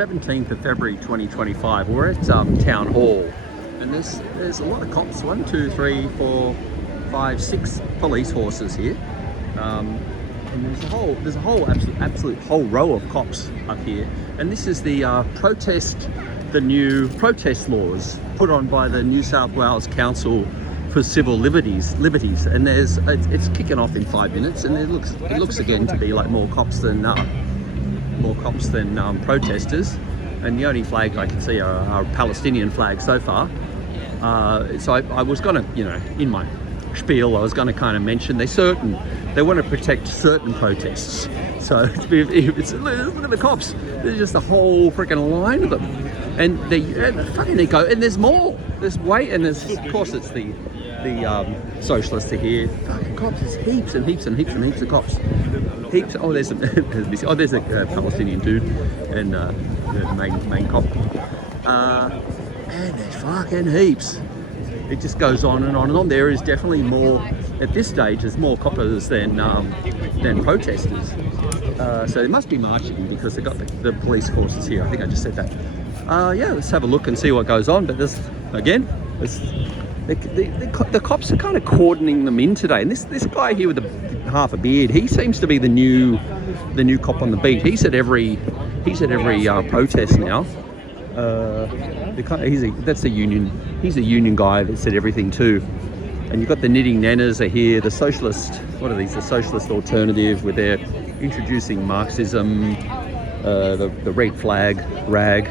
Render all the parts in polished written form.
17th of February 2025. We're at Town Hall, and there's a lot of cops. 1, 2, 3, 4, 5, 6 police horses here. And there's a whole absolute whole row of cops up here. And this is the the new protest laws put on by the New South Wales Council for Civil Liberties. And it's kicking off in 5 minutes, and it looks again to be like more cops than protesters. And the only flag I can see are Palestinian flags so far. So I was gonna, in my spiel, I was going to kind of mention they want to protect certain protests. So look at the cops. There's just a whole freaking line of them, and they go. And there's more. There's of course it's the socialists are here. Fucking cops. There's heaps and heaps and heaps and heaps of cops. Heaps. Oh, there's a Palestinian dude and the main cop. And there's fucking heaps. It just goes on and on and on. There is definitely more, at this stage, there's more coppers than protesters. So they must be marching because they've got the police forces here. I think I just said that. Yeah, let's have a look and see what goes on. But the cops are kind of cordoning them in today. And this guy here with half a beard, he seems to be the new cop on the beat. He's at every protest now. That's a union. He's a union guy that said everything too. And you've got the knitting nanas are here. The socialist, what are these? The socialist alternative, where they're introducing Marxism. The red flag, rag.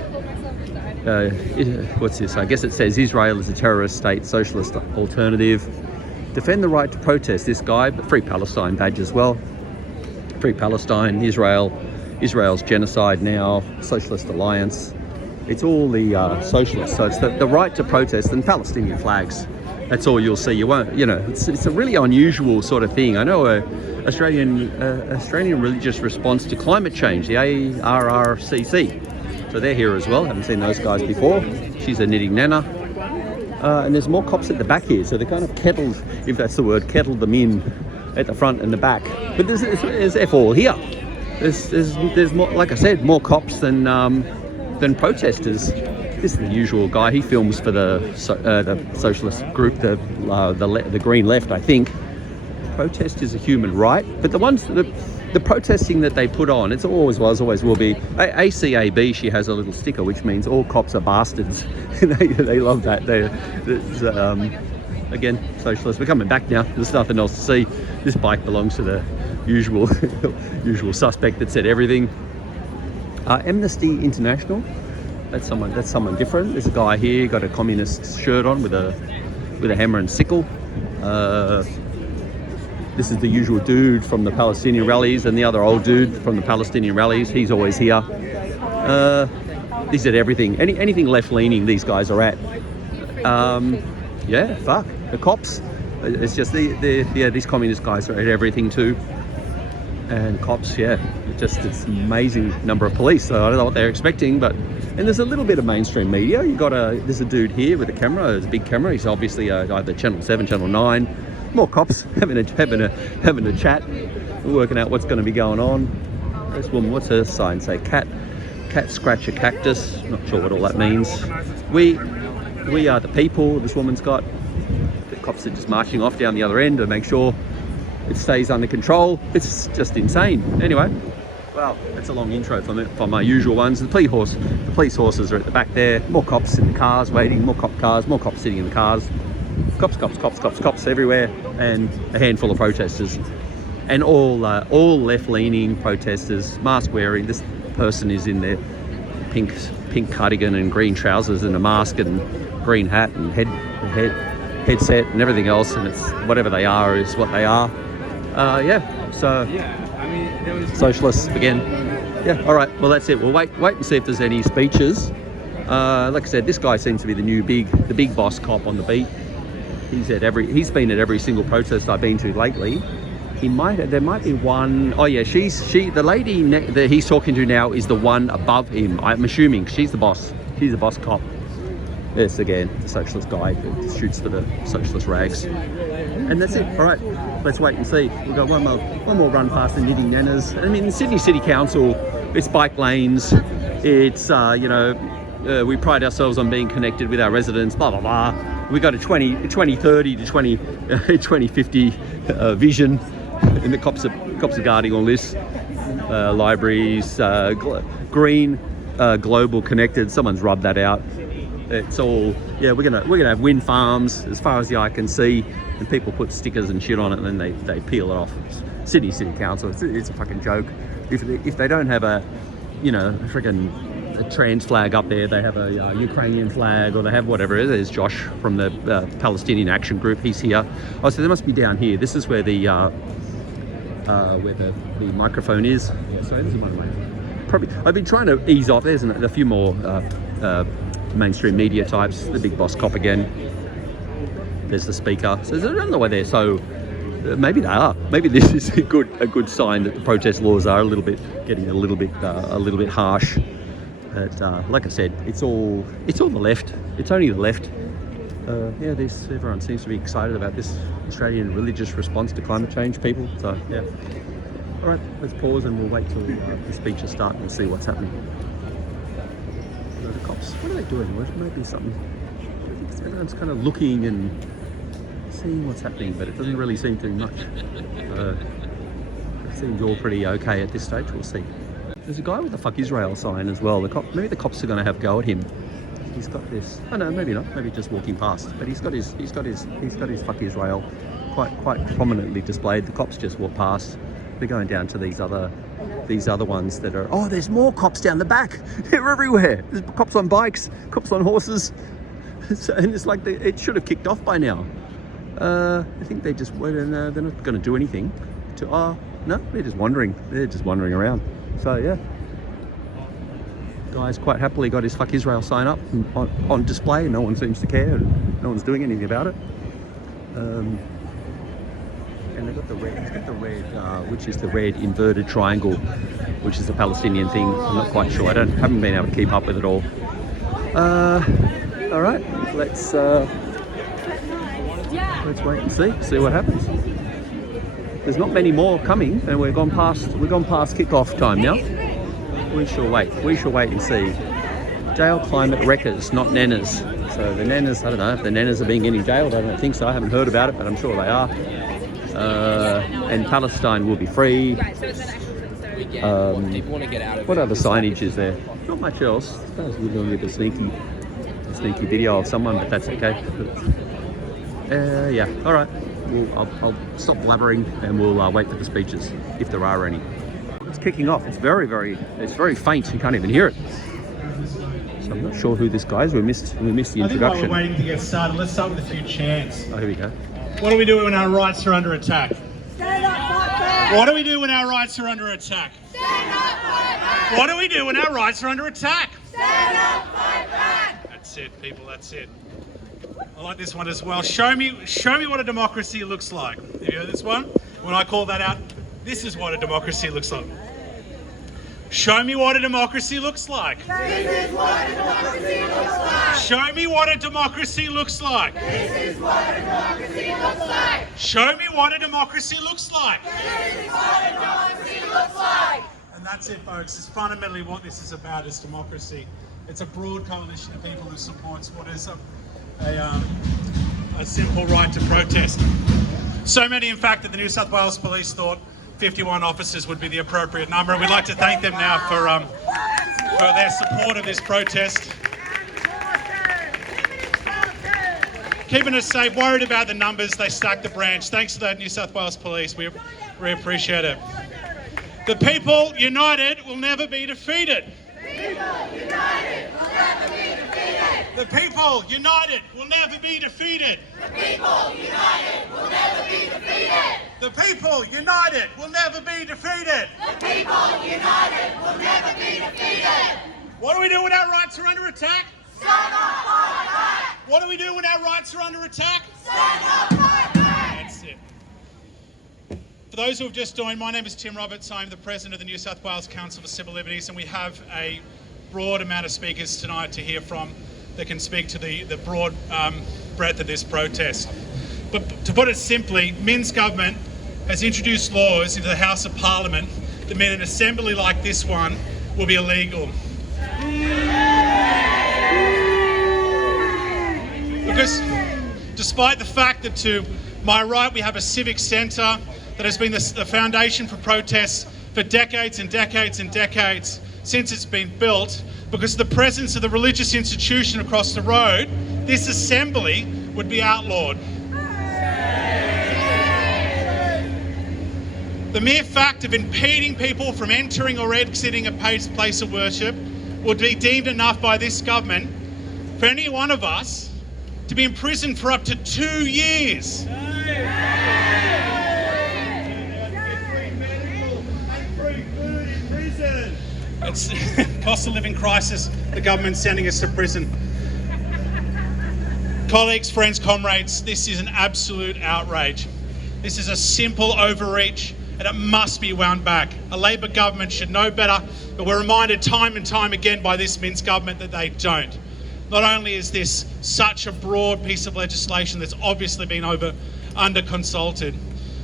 What's this? I guess it says Israel is a terrorist state. Socialist alternative. Defend the right to protest. This guy, but Free Palestine badge as well. Free Palestine, Israel's genocide now. Socialist alliance. It's all the socialists, so it's the right to protest and Palestinian flags. That's all you'll see. You won't, it's a really unusual sort of thing. I know Australian religious response to climate change, the ARRCC. So they're here as well. Haven't seen those guys before. She's a knitting nana. And there's more cops at the back here, so they kind of kettled, if that's the word, kettled them in at the front and the back. But there's F all here. There's more, like I said, more cops than protesters. This is the usual guy. He films for the socialist group, the Green Left, I think. Protest is a human right, but the protesting that they put on, it's always will be. ACAB, she has a little sticker which means all cops are bastards. they love that. Again, socialists. We're coming back now. There's nothing else to see. This bike belongs to the usual suspect that said everything. Amnesty International, that's someone different. There's a guy here got a communist shirt on with a hammer and sickle. This is the usual dude from the Palestinian rallies, and the other old dude from the Palestinian rallies. He's always here. These at everything, anything left leaning. These guys are at. Yeah, fuck the cops. It's just these communist guys are at everything too. And cops, yeah, it's an amazing number of police. So I don't know what they're expecting, and there's a little bit of mainstream media. There's a dude here with a camera. There's a big camera. He's obviously either Channel 7, Channel 9. More cops having a chat, working out what's going to be going on. This woman, what's her sign say? Cat scratch a cactus. Not sure what all that means. We are the people. This woman's got. The cops are just marching off down the other end to make sure it stays under control. It's just insane. Anyway, well, that's a long intro for my usual ones. The police horses are at the back there. More cops in the cars waiting. More cars. More cops sitting in the cars. Cops everywhere, and a handful of protesters, and all left-leaning protesters, mask wearing. This person is in their pink cardigan and green trousers and a mask and green hat and headset and everything else, and it's whatever they are is what they are. Socialists again. Yeah, all right, well that's it. We'll wait and see if there's any speeches. Like I said, this guy seems to be the big boss cop on the beat. He's been at every single protest I've been to lately. There might be one. Oh yeah, the lady that he's talking to now is the one above him. I'm assuming she's the boss. She's the boss cop. Yes, again, the socialist guy that shoots for the socialist rags. And that's it. All right, let's wait and see. We've got one more run past the knitting nanas. I mean, the Sydney City Council it's bike lanes. It's we pride ourselves on being connected with our residents. Blah blah blah. We got a 2030 to 2050 vision, and the cops are guarding all this. Libraries, green, global connected. Someone's rubbed that out. It's all, yeah, we're gonna have wind farms as far as the eye can see, and people put stickers and shit on it, and then they peel it off. Sydney City Council, it's a fucking joke. If they don't have a freaking trans flag up there, they have a Ukrainian flag, or they have whatever. There's Josh from the Palestinian Action Group. He's here. Oh, so they must be down here. This is where the microphone is. Yeah, sorry, this is one way. Probably, I've been trying to ease off. There's a few more mainstream media types. The big boss cop again. There's the speaker. So I don't know why they're so. Maybe they are. Maybe this is a good sign that the protest laws are getting a little bit harsh. But like I said, it's all the left. It's only the left. Everyone seems to be excited about this Australian religious response to climate change, people. So yeah. All right, let's pause and we'll wait till the speeches start and see what's happening. The cops, what are they doing? Well, maybe something. Everyone's kind of looking and seeing what's happening, but it doesn't really seem to do much. It seems all pretty okay at this stage. We'll see. There's a guy with the "Fuck Israel" sign as well. Maybe the cops are going to have a go at him. He's got this. Oh no, maybe not. Maybe just walking past. But he's got his "Fuck Israel" quite prominently displayed. The cops just walk past. They're going down to these other ones that are. Oh, there's more cops down the back. They're everywhere. There's cops on bikes, cops on horses, and it's like it should have kicked off by now. I think they just went and they're not going to do anything. No, they're just wandering. They're just wandering around. So yeah, guy's quite happily got his "Fuck Israel" sign up on display. No one seems to care, and no one's doing anything about it. And they've got the red, which is the red inverted triangle, which is a Palestinian thing. I'm not quite sure. Haven't been able to keep up with it all. All right, let's wait and see what happens. There's not many more coming, and we've gone past kickoff time now. We shall wait and see. Jail climate wreckers, not nanas. So the nanas, I don't know if the nanas are being any jailed. I don't think so. I haven't heard about it, but I'm sure they are. And Palestine will be free. What other signage is there? Not much else. That was a little sneaky video of someone, but that's okay. Yeah, all right. I'll stop blabbering and we'll wait for the speeches, if there are any. It's kicking off. It's very faint. You can't even hear it. So I'm not sure who this guy is. We missed the introduction. I think while we're waiting to get started, let's start with a few chants. Oh, here we go. What do we do when our rights are under attack? Stand up, fight back! What do we do when our rights are under attack? Stand up, fight back! What do we do when our rights are under attack? Stand up, fight back! That's it, people, that's it. I like this one as well. Show me what a democracy looks like. Have you heard this one? When I call that out, this is what a democracy looks like. Show me what a democracy looks like. This is what a democracy looks like. Show me what a democracy looks like. This is what a democracy looks like. Show me what a democracy looks like. This is what a democracy looks like. And that's it, folks. It's fundamentally what this is about, is democracy. It's a broad coalition of people who supports what is a simple right to protest. So many, in fact, that the New South Wales Police thought 51 officers would be the appropriate number, and we'd like to thank them now for their support of this protest. Keeping us safe, worried about the numbers, they stacked the branch. Thanks to that New South Wales Police, we appreciate it. The people united will never be defeated. The people united will never be defeated. The people united will never be defeated. The people united will never be defeated. The people united will never be defeated. What do we do when our rights are under attack? Stand up, fight back! What do we do when our rights are under attack? Stand up, fight back! That's it. For those who have just joined, my name is Tim Roberts. I'm the President of the New South Wales Council for Civil Liberties, and we have a broad amount of speakers tonight to hear from that can speak to the broad breadth of this protest. But to put it simply, Min's government has introduced laws into the House of Parliament that mean an assembly like this one will be illegal. Because despite the fact that to my right we have a civic centre that has been the foundation for protests for decades and decades and decades since it's been built, because of the presence of the religious institution across the road, this assembly would be outlawed. The mere fact of impeding people from entering or exiting a place of worship would be deemed enough by this government for any one of us to be imprisoned for up to 2 years. It's cost of living crisis, the government's sending us to prison. Colleagues, friends, comrades, this is an absolute outrage. This is a simple overreach and it must be wound back. A Labor government should know better, but we're reminded time and time again by this Minns government that they don't. Not only is this such a broad piece of legislation that's obviously been under consulted,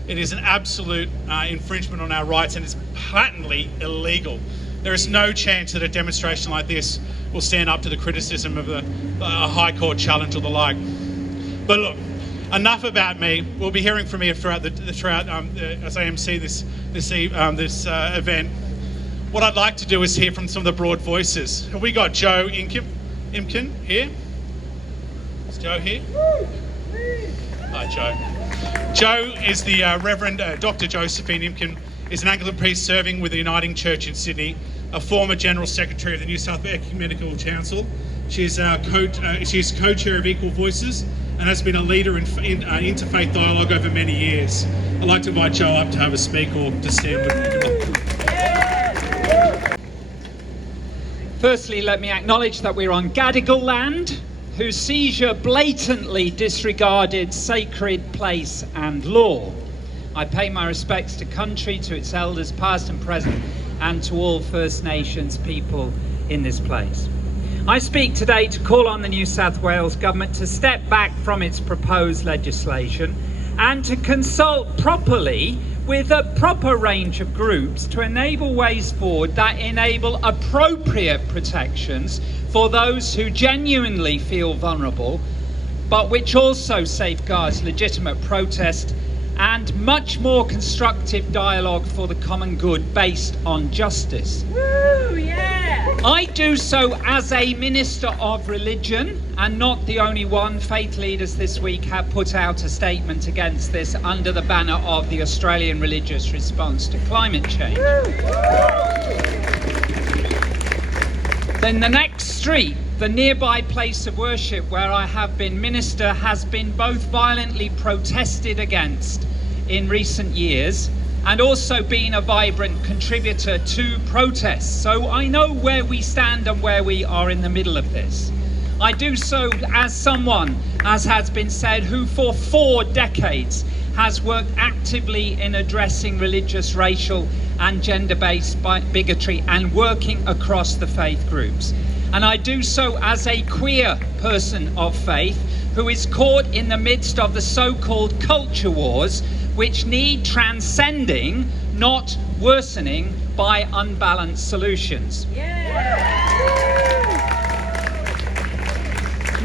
it is an absolute infringement on our rights and it's patently illegal. There is no chance that a demonstration like this will stand up to the criticism of a High Court challenge or the like. But look, enough about me. We'll be hearing from me throughout as I MC this event. What I'd like to do is hear from some of the broad voices. Have we got Joe Imkin here? Is Joe here? Hi, Joe. Joe is the Reverend Dr. Josephine Imkin, is an Anglican priest serving with the Uniting Church in Sydney, a former General Secretary of the New South Wales Ecumenical Council. She's co-chair of Equal Voices and has been a leader in interfaith dialogue over many years. I'd like to invite Joe up to have a speak or to stand with me. Firstly, let me acknowledge that we're on Gadigal land, whose seizure blatantly disregarded sacred place and law. I pay my respects to country, to its elders, past and present, and to all First Nations people in this place. I speak today to call on the New South Wales government to step back from its proposed legislation and to consult properly with a proper range of groups to enable ways forward that enable appropriate protections for those who genuinely feel vulnerable, but which also safeguards legitimate protest and much more constructive dialogue for the common good based on justice. Woo, yeah! I do so as a minister of religion, and not the only one. Faith leaders this week have put out a statement against this under the banner of the Australian Religious Response to Climate Change. Then the next street, the nearby place of worship where I have been minister, has been both violently protested against in recent years and also been a vibrant contributor to protests. So I know where we stand and where we are in the middle of this. I do so as someone, as has been said, who for 4 decades has worked actively in addressing religious, racial and gender-based bigotry and working across the faith groups. And I do so as a queer person of faith who is caught in the midst of the so-called culture wars, which need transcending, not worsening, by unbalanced solutions.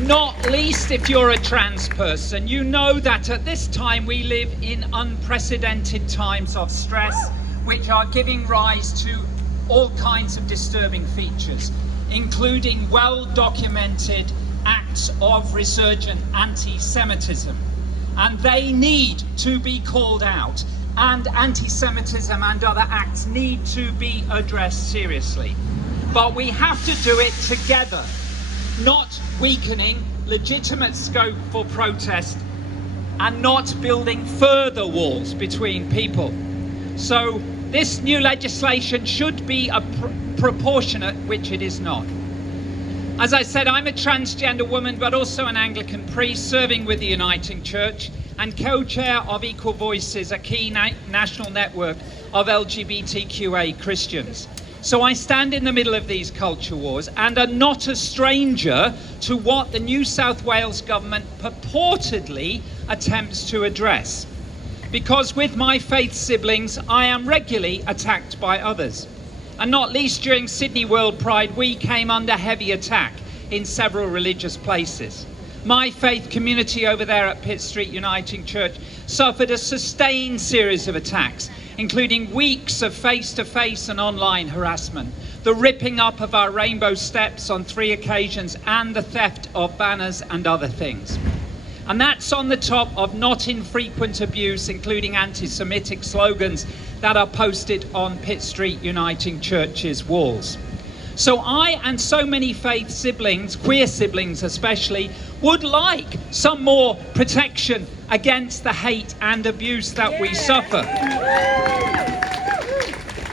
Not least if you're a trans person, you know that at this time we live in unprecedented times of stress, which are giving rise to all kinds of disturbing features, including well-documented acts of resurgent anti-Semitism. And they need to be called out, and anti-Semitism and other acts need to be addressed seriously. But we have to do it together, not weakening legitimate scope for protest and not building further walls between people. So this new legislation should be proportionate, which it is not. As I said, I'm a transgender woman, but also an Anglican priest serving with the Uniting Church and co-chair of Equal Voices, a key national network of LGBTQA Christians. So I stand in the middle of these culture wars and are not a stranger to what the New South Wales government purportedly attempts to address. Because with my faith siblings, I am regularly attacked by others. And not least during Sydney World Pride, we came under heavy attack in several religious places. My faith community over there at Pitt Street Uniting Church suffered a sustained series of attacks, including weeks of face-to-face and online harassment, the ripping up of our rainbow steps on 3 occasions, and the theft of banners and other things. And that's on the top of not infrequent abuse, including anti-Semitic slogans that are posted on Pitt Street Uniting Church's walls. So I and so many faith siblings, queer siblings especially, would like some more protection against the hate and abuse that we suffer.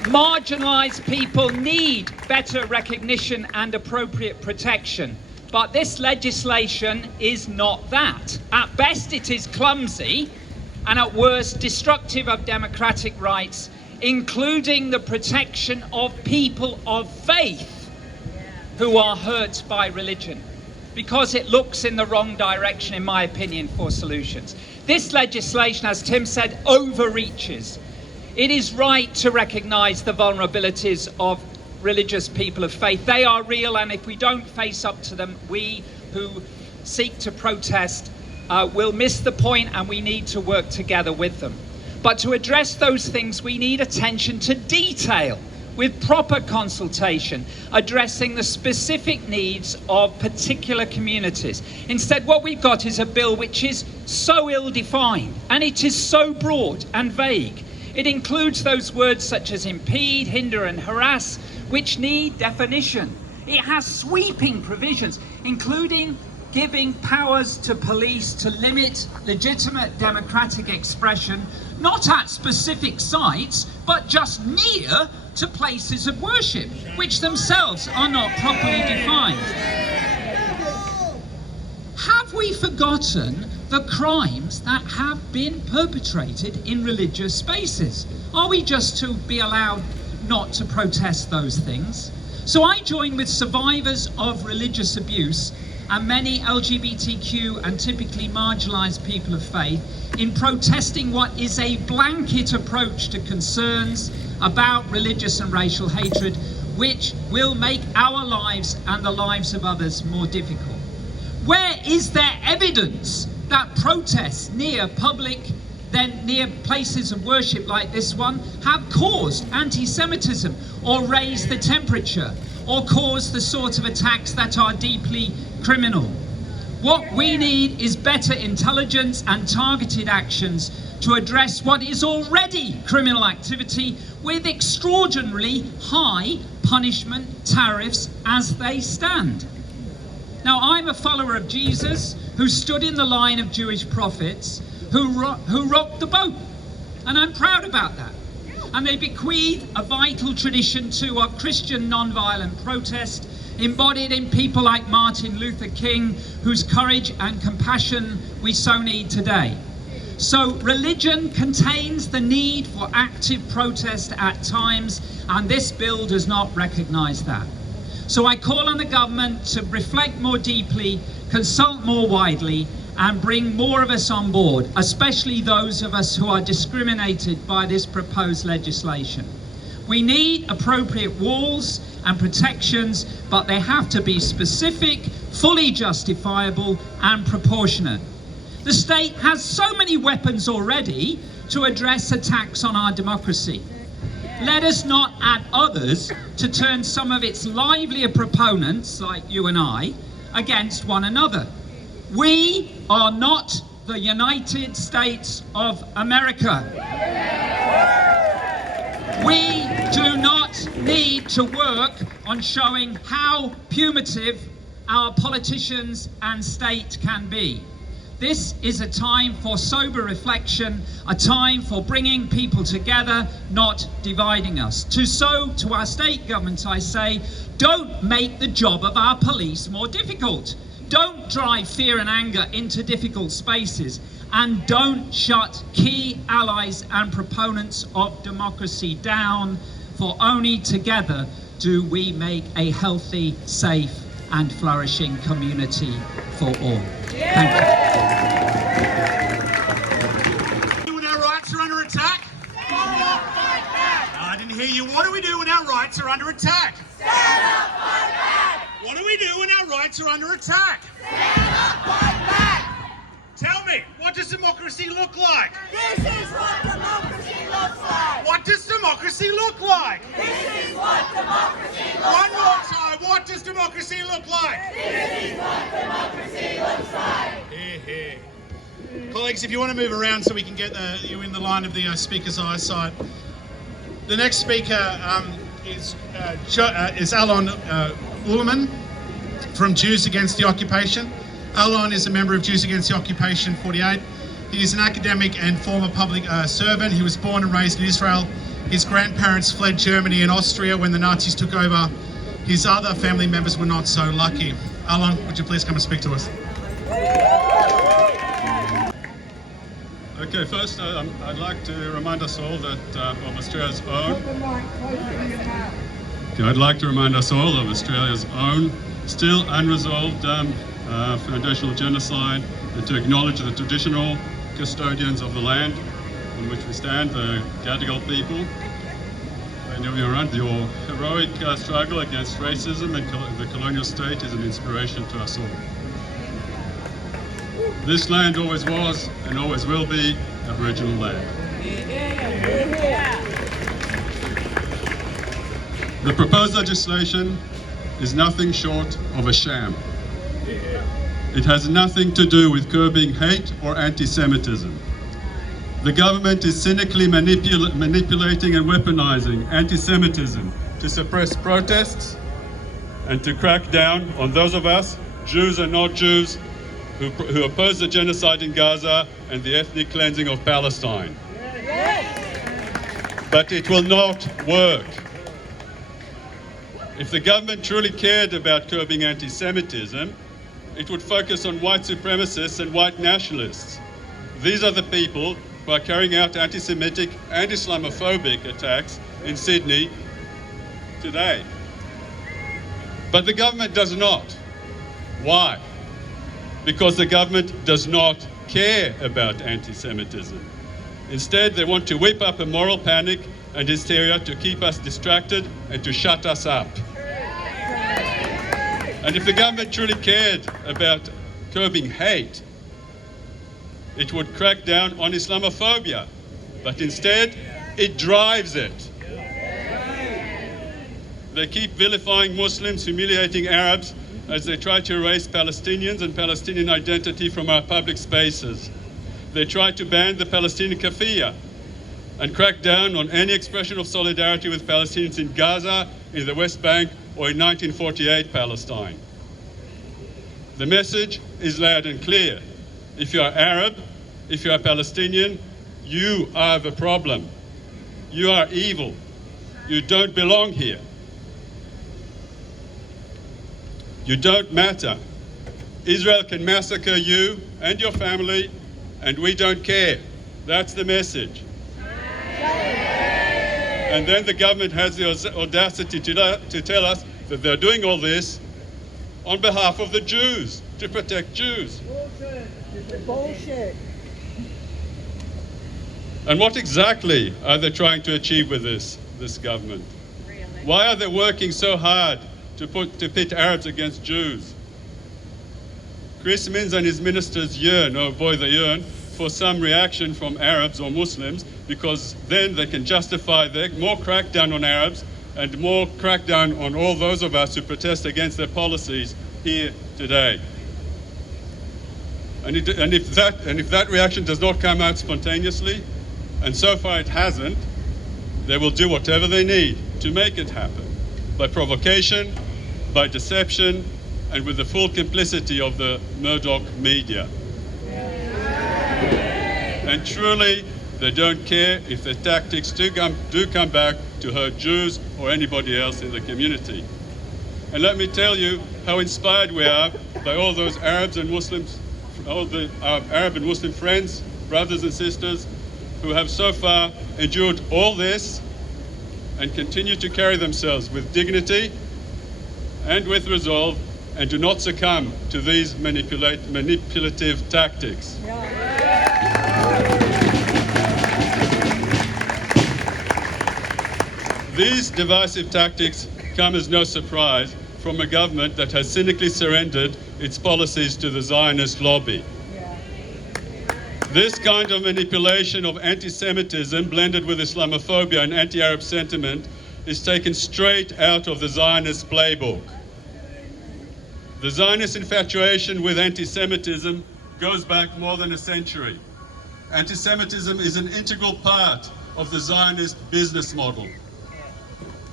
Marginalised people need better recognition and appropriate protection. But this legislation is not that. At best, it is clumsy, and at worst, destructive of democratic rights, including the protection of people of faith who are hurt by religion, because it looks in the wrong direction, in my opinion, for solutions. This legislation, as Tim said, overreaches. It is right to recognise the vulnerabilities of religious people of faith. They are real, and if we don't face up to them, we who seek to protest will miss the point, and we need to work together with them. But to address those things, we need attention to detail with proper consultation, addressing the specific needs of particular communities. Instead, what we've got is a bill which is so ill-defined, and it is so broad and vague. It includes those words such as impede, hinder and harass, which need definition. It has sweeping provisions, including giving powers to police to limit legitimate democratic expression, not at specific sites, but just near to places of worship, which themselves are not properly defined. Have we forgotten the crimes that have been perpetrated in religious spaces? Are we just to be allowed not to protest those things? So I join with survivors of religious abuse and many LGBTQ and typically marginalised people of faith in protesting what is a blanket approach to concerns about religious and racial hatred, which will make our lives and the lives of others more difficult. Where is there evidence that protests near places of worship like this one have caused anti-Semitism or raised the temperature or caused the sort of attacks that are deeply criminal? What we need is better intelligence and targeted actions to address what is already criminal activity with extraordinarily high punishment tariffs as they stand. Now, I'm a follower of Jesus who stood in the line of Jewish prophets who rocked the boat, and I'm proud about that. And they bequeath a vital tradition too of Christian non-violent protest, embodied in people like Martin Luther King, whose courage and compassion we so need today. So religion contains the need for active protest at times, and this bill does not recognise that. So I call on the government to reflect more deeply, consult more widely, and bring more of us on board, especially those of us who are discriminated by this proposed legislation. We need appropriate walls and protections, but they have to be specific, fully justifiable and proportionate. The state has so many weapons already to address attacks on our democracy. Let us not add others to turn some of its livelier proponents, like you and I, against one another. We are not the United States of America. We do not need to work on showing how punitive our politicians and state can be. This is a time for sober reflection, a time for bringing people together, not dividing us. To our state government, I say, don't make the job of our police more difficult. Don't drive fear and anger into difficult spaces, and don't shut key allies and proponents of democracy down, for only together do we make a healthy, safe and flourishing community for all. Thank you. When our rights are under attack? I didn't hear you. What do we do when our rights are under attack? Stand up, fight back! What do we do when our rights are under attack? Stand up, fight back! Tell me, what does democracy look like? This is what democracy looks like! What does democracy look like? This is what democracy looks One more like! time, what does democracy look like? This is what democracy looks like! Here, here. Colleagues, if you want to move around so we can get you in the line of the speaker's eyesight. The next speaker is Alon Ullman from Jews Against the Occupation. Alon is a member of Jews Against the Occupation 48. He is an academic and former public servant. He was born and raised in Israel. His grandparents fled Germany and Austria when the Nazis took over. His other family members were not so lucky. Alon, would you please come and speak to us? Okay, first I'd like to remind us all that of Australia's own. I'd like to remind us all of Australia's own still unresolved foundational genocide, and to acknowledge the traditional custodians of the land on which we stand, the Gadigal people. And your heroic struggle against racism and the colonial state is an inspiration to us all. This land always was and always will be Aboriginal land. The proposed legislation is nothing short of a sham. It has nothing to do with curbing hate or anti-Semitism. The government is cynically manipulating and weaponizing anti-Semitism to suppress protests and to crack down on those of us, Jews and not Jews, who oppose the genocide in Gaza and the ethnic cleansing of Palestine. But it will not work. If the government truly cared about curbing anti-Semitism, it would focus on white supremacists and white nationalists. These are the people who are carrying out anti-Semitic and Islamophobic attacks in Sydney today. But the government does not. Why? Because the government does not care about anti-Semitism. Instead, they want to whip up a moral panic and hysteria to keep us distracted and to shut us up. And if the government truly cared about curbing hate, it would crack down on Islamophobia. But instead, it drives it. They keep vilifying Muslims, humiliating Arabs, as they try to erase Palestinians and Palestinian identity from our public spaces. They try to ban the Palestinian kafiyya and crack down on any expression of solidarity with Palestinians in Gaza, in the West Bank, or in 1948 Palestine. The message is loud and clear. If you are Arab, if you are Palestinian, you are the problem. You are evil. You don't belong here. You don't matter. Israel can massacre you and your family, and we don't care. That's the message. And then the government has the audacity to tell us that they're doing all this on behalf of the Jews, to protect Jews. Bullshit. And what exactly are they trying to achieve with this government? Really? Why are they working so hard to pit Arabs against Jews? Chris Minns and his ministers yearn, oh boy they yearn, for some reaction from Arabs or Muslims, because then they can justify more crackdown on Arabs and more crackdown on all those of us who protest against their policies here today. And if that reaction does not come out spontaneously, and so far it hasn't, they will do whatever they need to make it happen, by provocation, by deception, and with the full complicity of the Murdoch media. And truly, they don't care if their tactics do come back to hurt Jews or anybody else in the community. And let me tell you how inspired we are by all those Arabs and Muslims, all the Arab and Muslim friends, brothers and sisters, who have so far endured all this and continue to carry themselves with dignity and with resolve, and do not succumb to these manipulative tactics. These divisive tactics come as no surprise from a government that has cynically surrendered its policies to the Zionist lobby. This kind of manipulation of anti-Semitism blended with Islamophobia and anti-Arab sentiment is taken straight out of the Zionist playbook. The Zionist infatuation with anti-Semitism goes back more than a century. Anti-Semitism is an integral part of the Zionist business model.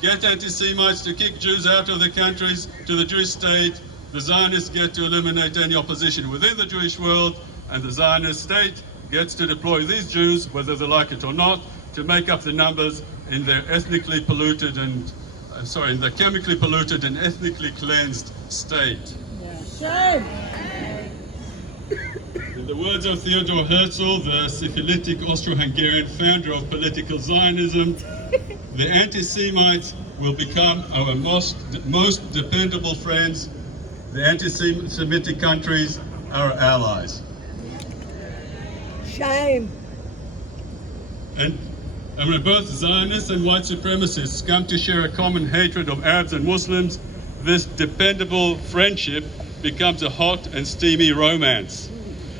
Get anti-Semites to kick Jews out of the countries to the Jewish state, the Zionists get to eliminate any opposition within the Jewish world, and the Zionist state gets to deploy these Jews, whether they like it or not, to make up the numbers in their ethnically polluted and, in the chemically polluted and ethnically cleansed state. Shame. In the words of Theodor Herzl, the syphilitic Austro-Hungarian founder of political Zionism, the anti-Semites will become our most dependable friends, the anti-Semitic countries, our allies. Shame. And when both Zionists and white supremacists come to share a common hatred of Arabs and Muslims, this dependable friendship becomes a hot and steamy romance,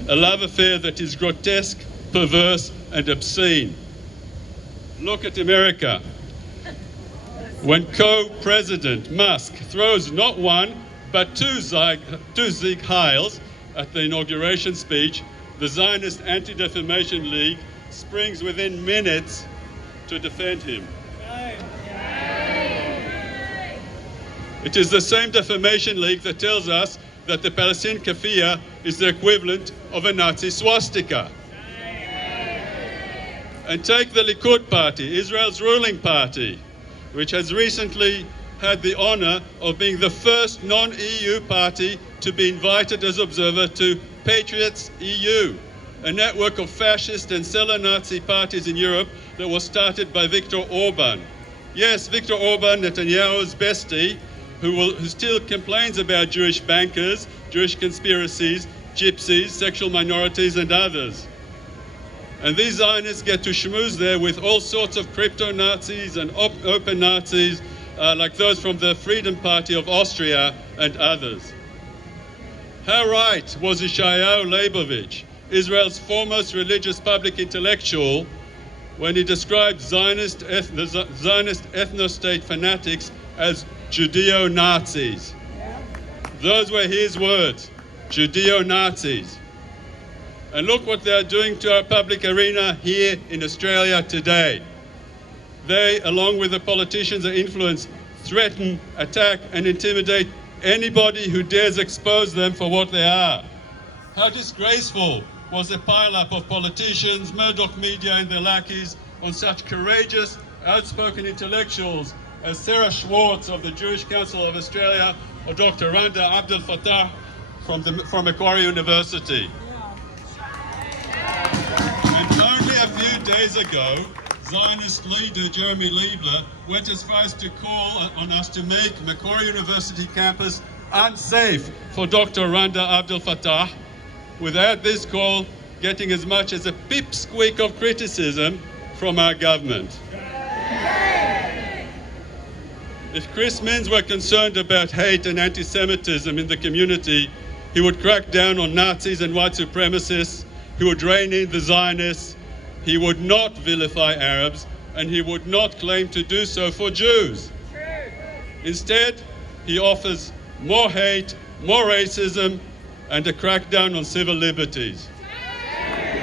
a love affair that is grotesque, perverse, and obscene. Look at America. When co-president Musk throws not one, but two Sieg Heils at the inauguration speech, the Zionist Anti-Defamation League springs within minutes to defend him. It is the same defamation league that tells us that the Palestinian kafir is the equivalent of a Nazi swastika. And take the Likud party, Israel's ruling party, which has recently had the honor of being the first non-EU party to be invited as observer to Patriots EU, a network of fascist and seller Nazi parties in Europe that was started by Viktor Orban. Yes, Viktor Orban, Netanyahu's bestie, who still complains about Jewish bankers, Jewish conspiracies, gypsies, sexual minorities, and others. And these Zionists get to schmooze there with all sorts of crypto-Nazis and open Nazis, like those from the Freedom Party of Austria and others. How right was Yeshayahu Leibovich, Israel's foremost religious public intellectual, when he described the Zionist ethno-state fanatics as Judeo-Nazis? Those were his words, Judeo-Nazis. And look what they're doing to our public arena here in Australia today. They, along with the politicians of influence, threaten, attack, and intimidate anybody who dares expose them for what they are. How disgraceful was the pile-up of politicians, Murdoch media, and their lackeys on such courageous, outspoken intellectuals as Sarah Schwartz of the Jewish Council of Australia or Dr. Randa Abdel Fattah from Macquarie University. And only a few days ago, Zionist leader Jeremy Liebler went as far as to call on us to make Macquarie University campus unsafe for Dr. Randa Abdel Fattah, without this call getting as much as a pipsqueak of criticism from our government. If Chris Minns were concerned about hate and anti-Semitism in the community, he would crack down on Nazis and white supremacists, he would rein in the Zionists, he would not vilify Arabs, and he would not claim to do so for Jews. Instead, he offers more hate, more racism, and a crackdown on civil liberties.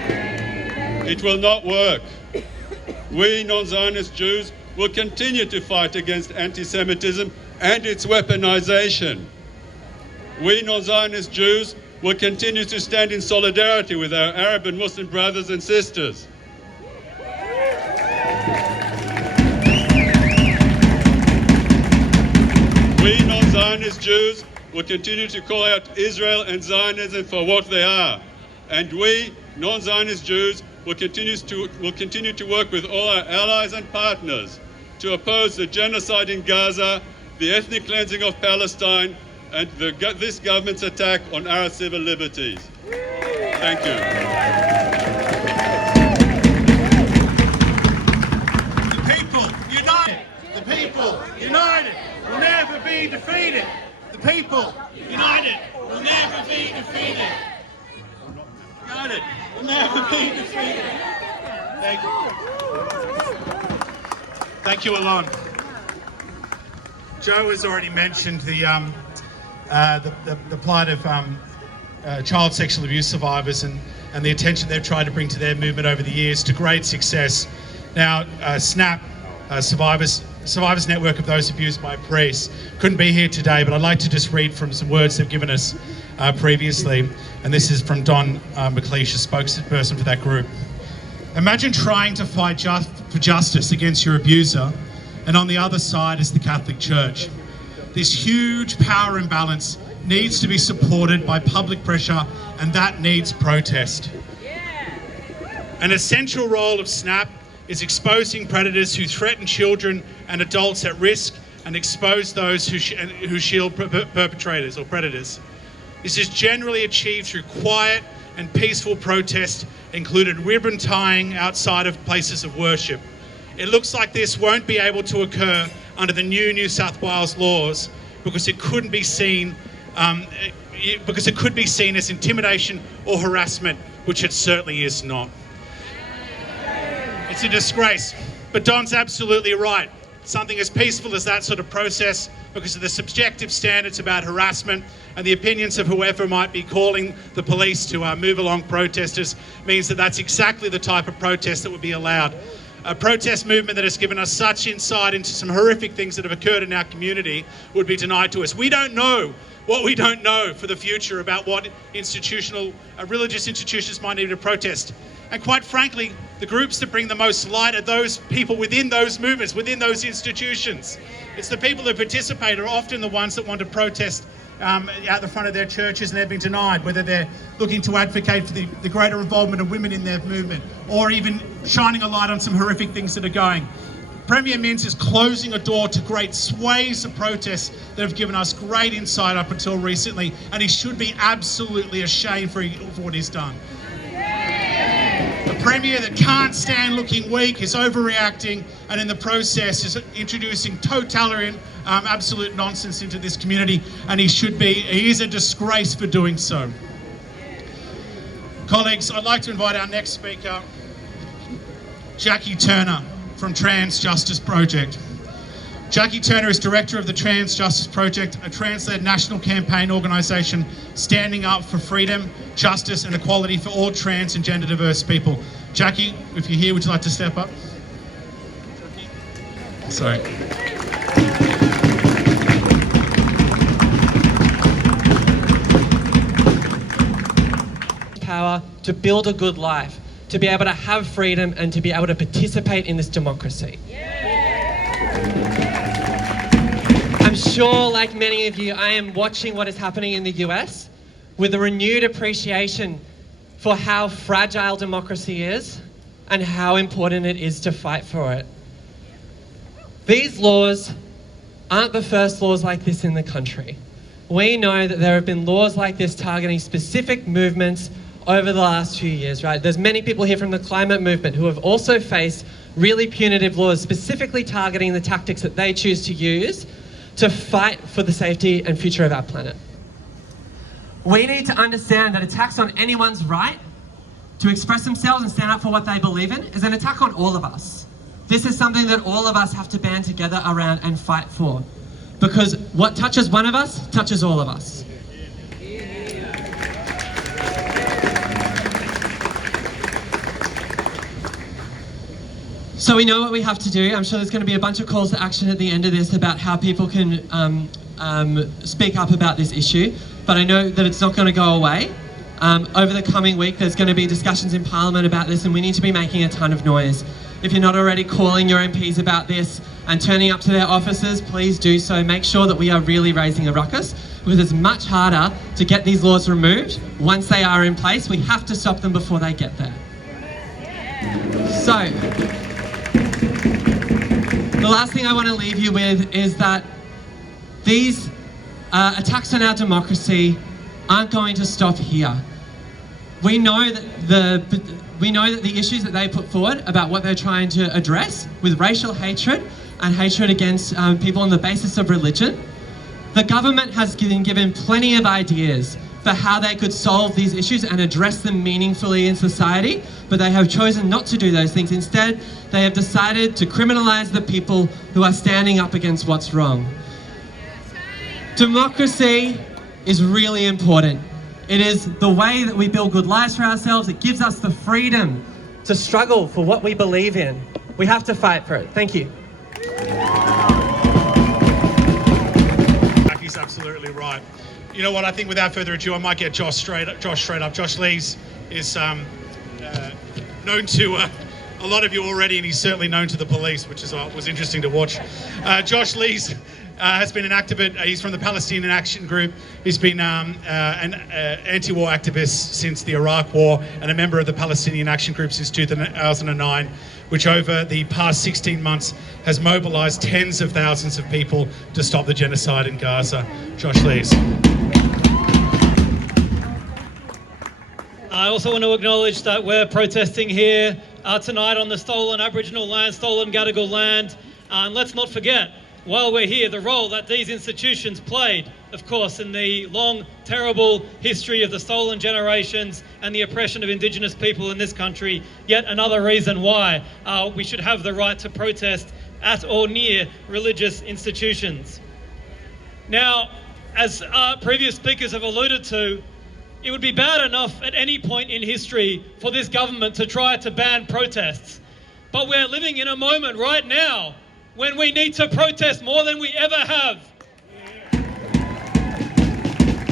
It will not work. We non-Zionist Jews will continue to fight against anti-Semitism and its weaponization. We non-Zionist Jews will continue to stand in solidarity with our Arab and Muslim brothers and sisters. We non-Zionist Jews will continue to call out Israel and Zionism for what they are. And we non-Zionist Jews will continue to work with all our allies and partners to oppose the genocide in Gaza, the ethnic cleansing of Palestine, and this government's attack on our civil liberties. Thank you. The people unite! The people be defeated. The people, united, will never be defeated. United, will never be defeated. Thank you. Thank you, Alon. Joe has already mentioned the plight of child sexual abuse survivors and the attention they've tried to bring to their movement over the years to great success. Now, SNAP, Survivors Network of Those Abused by Priests, couldn't be here today, but I'd like to just read from some words they've given us previously. And this is from Don McLeish, a spokesperson for that group. Imagine trying to fight for justice against your abuser, and on the other side is the Catholic Church. This huge power imbalance needs to be supported by public pressure, and that needs protest. An essential role of SNAP is exposing predators who threaten children and adults at risk and expose those who shield perpetrators or predators. This is generally achieved through quiet and peaceful protest, including ribbon tying outside of places of worship. It looks like this won't be able to occur under the New South Wales laws because it couldn't be seen as intimidation or harassment, which it certainly is not. It's a disgrace, but Don's absolutely right. Something as peaceful as that sort of process, because of the subjective standards about harassment and the opinions of whoever might be calling the police to move along protesters, means that that's exactly the type of protest that would be allowed. A protest movement that has given us such insight into some horrific things that have occurred in our community would be denied to us. We don't know what we don't know for the future about what religious institutions might need to protest. And quite frankly, the groups that bring the most light are those people within those movements, within those institutions. It's the people who participate are often the ones that want to protest out the front of their churches, and they've been denied, whether they're looking to advocate for the greater involvement of women in their movement, or even shining a light on some horrific things that are going. Premier Minns is closing a door to great swathes of protests that have given us great insight up until recently, and he should be absolutely ashamed for what he's done. A Premier that can't stand looking weak is overreacting, and in the process is introducing totalitarian, absolute nonsense into this community, and he is a disgrace for doing so. Colleagues, I'd like to invite our next speaker, Jackie Turner from Trans Justice Project. Jackie Turner is director of the Trans Justice Project, a trans-led national campaign organisation standing up for freedom, justice and equality for all trans and gender diverse people. Jackie, if you're here, would you like to step up? Sorry. Power to build a good life, to be able to have freedom and to be able to participate in this democracy. I'm sure, like many of you, I am watching what is happening in the US with a renewed appreciation for how fragile democracy is and how important it is to fight for it. These laws aren't the first laws like this in the country. We know that there have been laws like this targeting specific movements over the last few years, right? There's many people here from the climate movement who have also faced really punitive laws specifically targeting the tactics that they choose to use to fight for the safety and future of our planet. We need to understand that attacks on anyone's right to express themselves and stand up for what they believe in is an attack on all of us. This is something that all of us have to band together around and fight for, because what touches one of us touches all of us. So we know what we have to do. I'm sure there's going to be a bunch of calls to action at the end of this about how people can speak up about this issue, but I know that it's not going to go away. Over the coming week, there's going to be discussions in Parliament about this, and we need to be making a ton of noise. If you're not already calling your MPs about this and turning up to their offices, please do so. Make sure that we are really raising a ruckus, because it's much harder to get these laws removed once they are in place. We have to stop them before they get there. So, the last thing I want to leave you with is that these attacks on our democracy aren't going to stop here. We know that the issues that they put forward about what they're trying to address with racial hatred and hatred against people on the basis of religion, The government has been given plenty of ideas for how they could solve these issues and address them meaningfully in society, but they have chosen not to do those things. Instead, they have decided to criminalize the people who are standing up against what's wrong. Democracy is really important. It is the way that we build good lives for ourselves. It gives us the freedom to struggle for what we believe in. We have to fight for it. Thank you. He's absolutely right. You know what? I think without further ado, I might get Josh straight up. Josh Lees is known to a lot of you already, and he's certainly known to the police, which was interesting to watch. Josh Lees has been an activist. He's from the Palestinian Action Group. He's been an anti-war activist since the Iraq War and a member of the Palestinian Action Group since 2009, which over the past 16 months has mobilised tens of thousands of people to stop the genocide in Gaza. Josh Lees. I also want to acknowledge that we're protesting here tonight on the stolen Aboriginal land, stolen Gadigal land. And let's not forget, while we're here, the role that these institutions played, of course, in the long, terrible history of the stolen generations and the oppression of Indigenous people in this country. Yet another reason why we should have the right to protest at or near religious institutions. Now, as previous speakers have alluded to, it would be bad enough at any point in history for this government to try to ban protests. But we're living in a moment right now when we need to protest more than we ever have.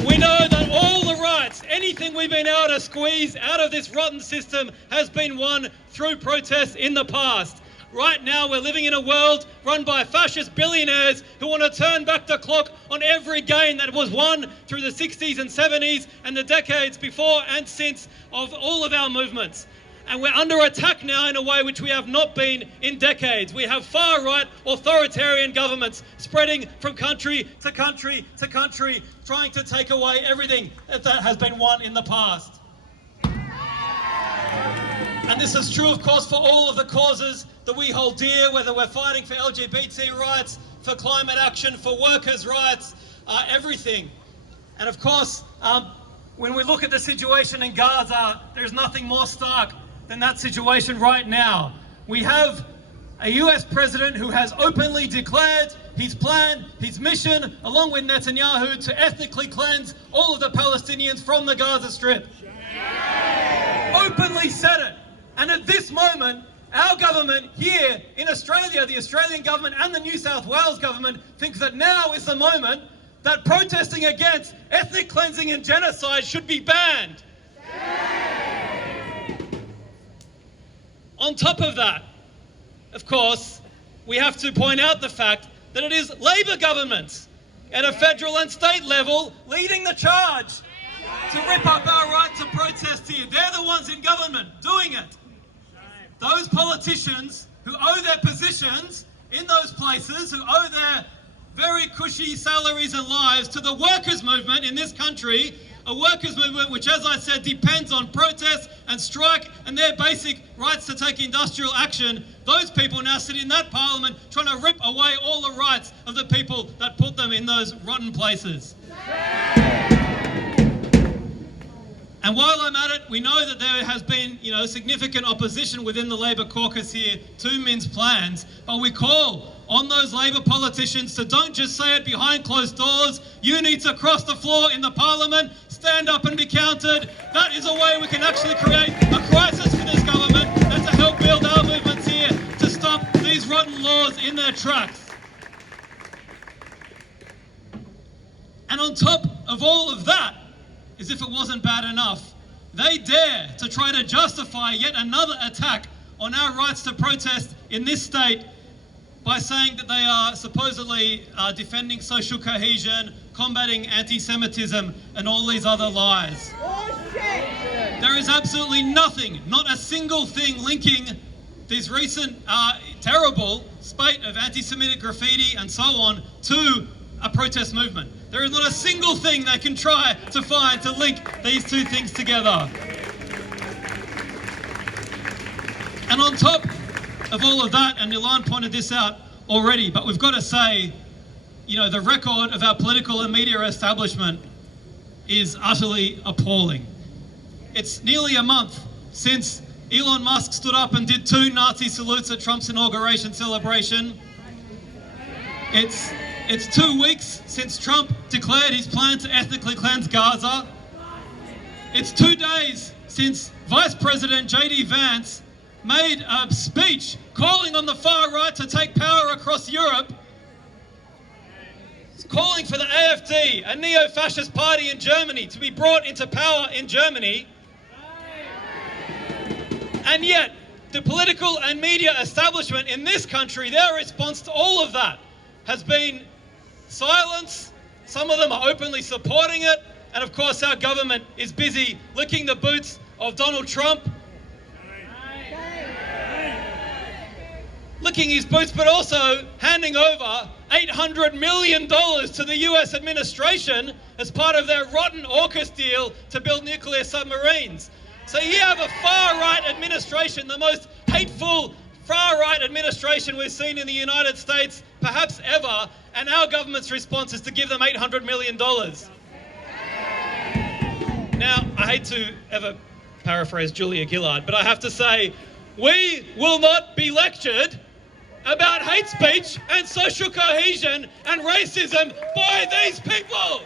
We know that all the rights, anything we've been able to squeeze out of this rotten system has been won through protests in the past. Right now, we're living in a world run by fascist billionaires who want to turn back the clock on every gain that was won through the 60s and 70s and the decades before and since of all of our movements. And we're under attack now in a way which we have not been in decades. We have far-right authoritarian governments spreading from country to country to country, trying to take away everything that has been won in the past. And this is true, of course, for all of the causes that we hold dear, whether we're fighting for LGBT rights, for climate action, for workers' rights, everything. And of course, when we look at the situation in Gaza, there's nothing more stark than that situation right now. We have a US president who has openly declared his plan, his mission, along with Netanyahu, to ethnically cleanse all of the Palestinians from the Gaza Strip. Openly said it. And at this moment, our government here in Australia, the Australian government and the New South Wales government, thinks that now is the moment that protesting against ethnic cleansing and genocide should be banned. On top of that, of course, we have to point out the fact that it is Labor governments at a federal and state level leading the charge to rip up our right to protest here. They're the ones in government doing it. Those politicians who owe their positions in those places, who owe their very cushy salaries and lives to the workers' movement in this country, a workers' movement which, as I said, depends on protest and strike and their basic rights to take industrial action. Those people now sit in that parliament trying to rip away all the rights of the people that put them in those rotten places. And while I'm at it, we know that there has been, significant opposition within the Labor caucus here to Min's plans, but we call on those Labor politicians to don't just say it behind closed doors. You need to cross the floor in the parliament, stand up and be counted. That is a way we can actually create a crisis for this government and to help build our movements here to stop these rotten laws in their tracks. And on top of all of that, as if it wasn't bad enough, they dare to try to justify yet another attack on our rights to protest in this state by saying that they are supposedly defending social cohesion, combating anti-Semitism, and all these other lies. There is absolutely nothing, not a single thing linking this recent terrible spate of anti-Semitic graffiti and so on to a protest movement. There is not a single thing they can try to find to link these two things together. And on top of all of that, and Ilan pointed this out already, but we've got to say, you know, the record of our political and media establishment is utterly appalling. It's nearly a month since Elon Musk stood up and did 2 Nazi salutes at Trump's inauguration celebration. It's 2 weeks since Trump declared his plan to ethnically cleanse Gaza. It's 2 days since Vice President J.D. Vance made a speech calling on the far right to take power across Europe. It's calling for the AfD, a neo-fascist party in Germany, to be brought into power in Germany. And yet, the political and media establishment in this country, their response to all of that has been silence. Some of them are openly supporting it. And of course, our government is busy licking the boots of Donald Trump. Licking his boots, but also handing over $800 million to the US administration as part of their rotten AUKUS deal to build nuclear submarines. So you have a far-right administration, the most hateful far-right administration we've seen in the United States, perhaps ever, and our government's response is to give them $800 million. Now, I hate to ever paraphrase Julia Gillard, but I have to say, we will not be lectured about hate speech and social cohesion and racism by these people.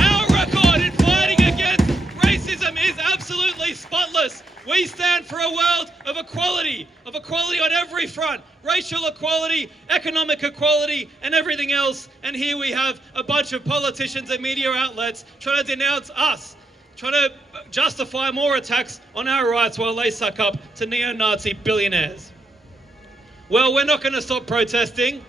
Our record in fighting against racism is absolutely spotless. We stand for a world of equality on every front, racial equality, economic equality, and everything else. And here we have a bunch of politicians and media outlets trying to denounce us, trying to justify more attacks on our rights while they suck up to neo-Nazi billionaires. Well, we're not going to stop protesting.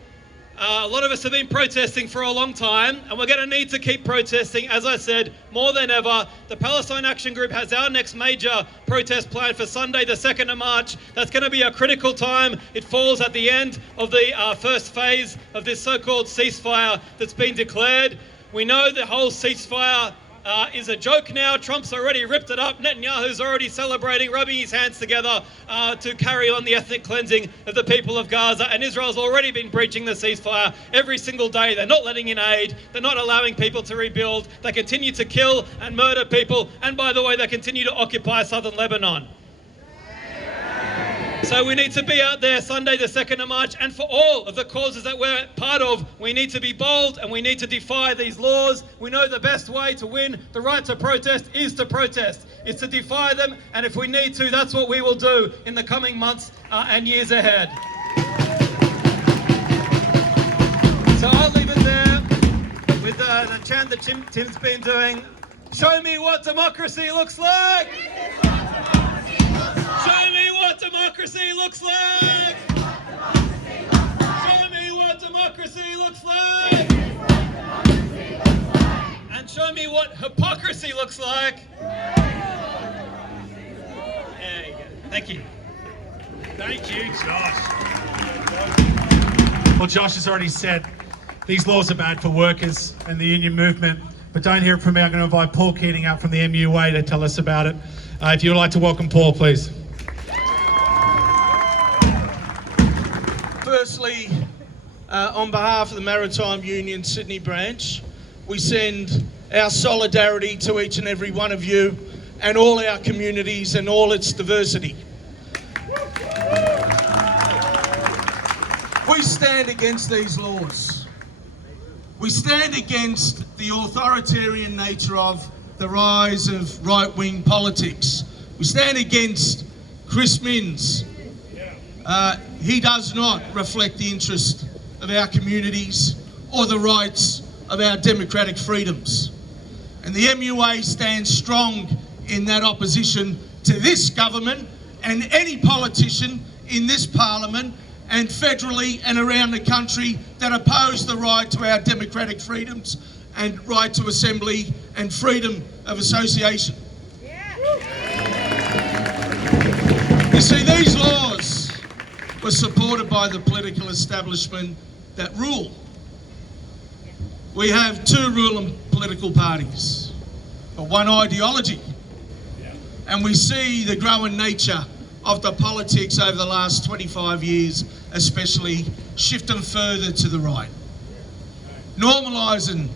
A lot of us have been protesting for a long time, and we're going to need to keep protesting, as I said, more than ever. The Palestine Action Group has our next major protest planned for Sunday, the 2nd of March. That's going to be a critical time. It falls at the end of the first phase of this so-called ceasefire that's been declared. We know the whole ceasefire is a joke now. Trump's already ripped it up. Netanyahu's already celebrating, rubbing his hands together to carry on the ethnic cleansing of the people of Gaza. And Israel's already been breaching the ceasefire every single day. They're not letting in aid. They're not allowing people to rebuild. They continue to kill and murder people. And by the way, they continue to occupy southern Lebanon. So we need to be out there Sunday the 2nd of March, and for all of the causes that we're part of, we need to be bold and we need to defy these laws. We know the best way to win the right to protest, is to defy them, and if we need to, that's what we will do in the coming months and years ahead. So I'll leave it there with the chant that Tim's been doing. Show me what democracy looks like! Show me what democracy looks like! Show me what democracy looks like! And show me what hypocrisy looks like! There you go. Thank you. Thank you, Josh. Well, Josh has already said these laws are bad for workers and the union movement, but don't hear it from me. I'm going to invite Paul Keating up from the MUA to tell us about it. If you would like to welcome Paul, please. Firstly, on behalf of the Maritime Union Sydney branch, we send our solidarity to each and every one of you and all our communities and all its diversity. We stand against these laws. We stand against the authoritarian nature of the rise of right-wing politics. We stand against Chris Minns. He does not reflect the interest of our communities or the rights of our democratic freedoms. And the MUA stands strong in that opposition to this government and any politician in this parliament and federally and around the country that oppose the right to our democratic freedoms and right to assembly and freedom of association. You see, these laws were supported by the political establishment that rule. We have two ruling political parties, but one ideology. And we see the growing nature of the politics over the last 25 years, especially shifting further to the right. Normalising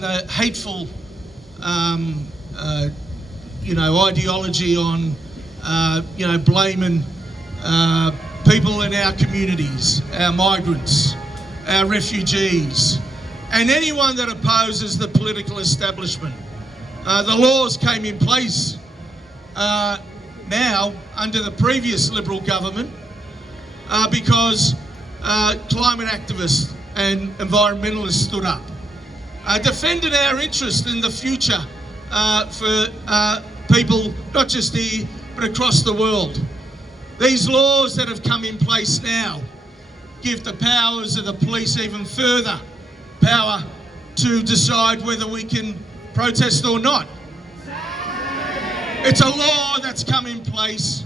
the hateful, ideology on, blaming people in our communities, our migrants, our refugees, and anyone that opposes the political establishment. The laws came in place now under the previous Liberal government because climate activists and environmentalists stood up, defended our interest in the future for people not just here but across the world. These laws that have come in place now give the powers of the police even further power to decide whether we can protest or not. It's a law that's come in place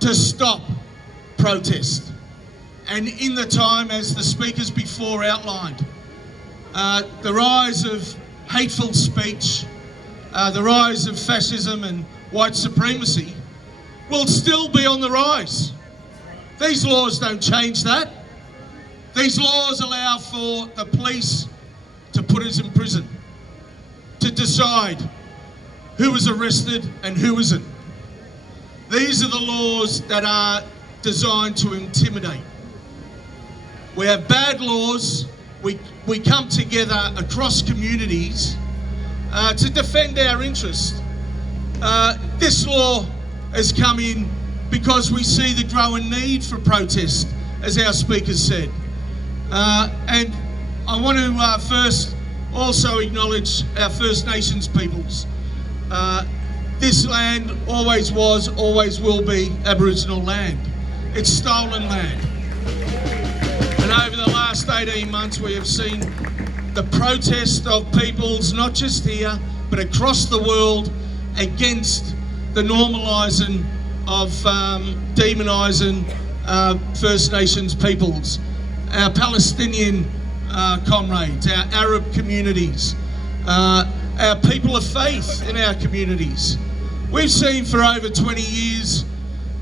to stop protest. And in the time, as the speakers before outlined, the rise of hateful speech, the rise of fascism and white supremacy will still be on the rise. These laws don't change that. These laws allow for the police to put us in prison, to decide who is arrested and who isn't. These are the laws that are designed to intimidate. We have bad laws. We come together across communities to defend our interests. This law has come in because we see the growing need for protest, as our speakers said. And I want to first also acknowledge our First Nations peoples. This land always was, always will be Aboriginal land. It's stolen land. And over the last 18 months we have seen the protest of peoples, not just here, but across the world, against the normalising of demonising First Nations peoples, our Palestinian comrades, our Arab communities, our people of faith in our communities. We've seen for over 20 years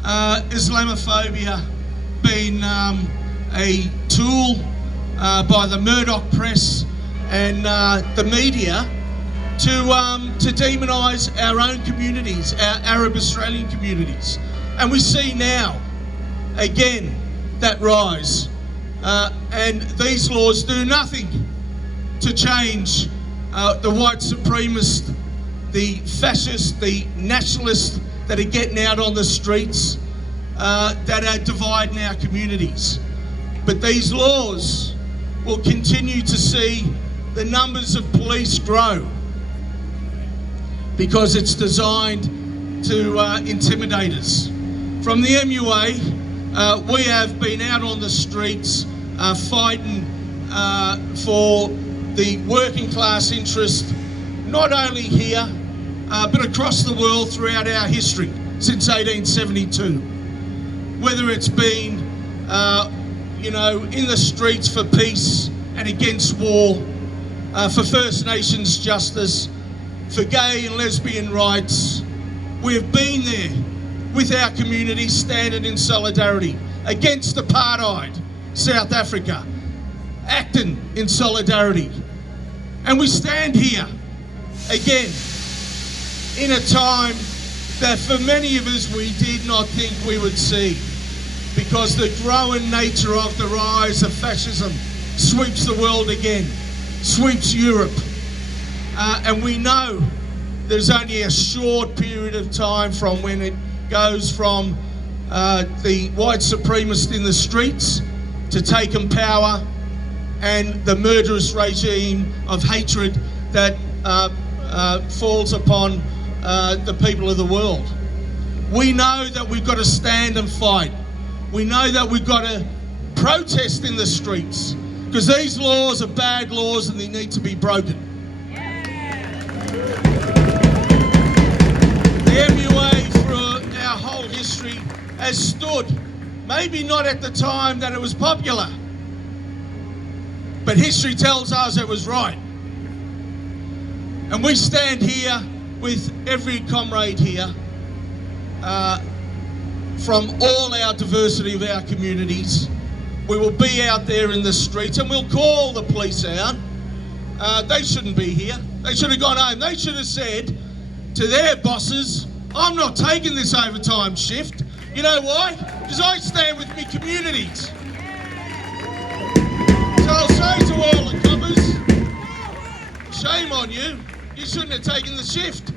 Islamophobia being a tool by the Murdoch press and the media to demonise our own communities, our Arab Australian communities. And we see now, again, that rise. And these laws do nothing to change the white supremacists, the fascists, the nationalists that are getting out on the streets, that are dividing our communities. But these laws will continue to see the numbers of police grow because it's designed to intimidate us. From the MUA, we have been out on the streets fighting for the working class interest, not only here, but across the world throughout our history since 1872. Whether it's been, in the streets for peace and against war, for First Nations justice, for gay and lesbian rights, we have been there with our community, standing in solidarity against apartheid, South Africa, acting in solidarity. And we stand here again in a time that for many of us we did not think we would see, because the growing nature of the rise of fascism sweeps the world again, sweeps Europe. And we know there's only a short period of time from when it goes from the white supremacists in the streets to taking power and the murderous regime of hatred that falls upon the people of the world. We know that we've got to stand and fight. We know that we've got to protest in the streets, because these laws are bad laws and they need to be broken. The MUA through our whole history has stood, maybe not at the time that it was popular, but history tells us it was right. And we stand here with every comrade here from all our diversity of our communities. We will be out there in the streets and we'll call the police out. They shouldn't be here. They should have gone home. They should have said to their bosses, I'm not taking this overtime shift. You know why? Because I stand with me communities. So I'll say to all the coppers, shame on you. You shouldn't have taken the shift.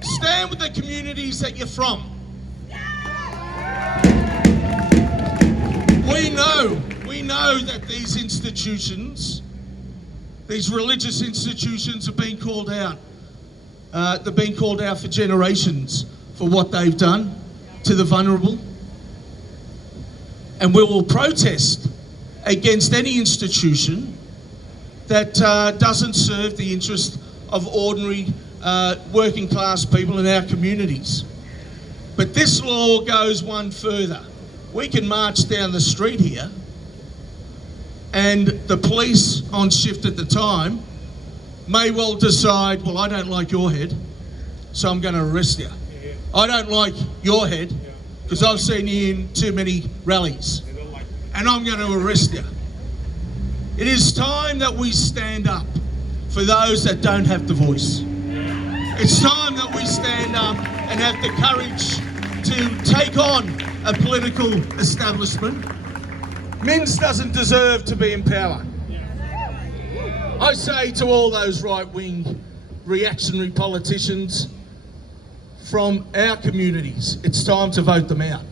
Stand with the communities that you're from. We know that these institutions, these religious institutions have been called out. They've been called out for generations for what they've done to the vulnerable. And we will protest against any institution that doesn't serve the interest of ordinary working class people in our communities. But this law goes one further. We can march down the street here and the police on shift at the time may well decide, well, I don't like your head, so I'm going to arrest you. I don't like your head because I've seen you in too many rallies and I'm going to arrest you. It is time that we stand up for those that don't have the voice. It's time that we stand up and have the courage to take on a political establishment. Minns doesn't deserve to be in power. I say to all those right-wing reactionary politicians from our communities, it's time to vote them out.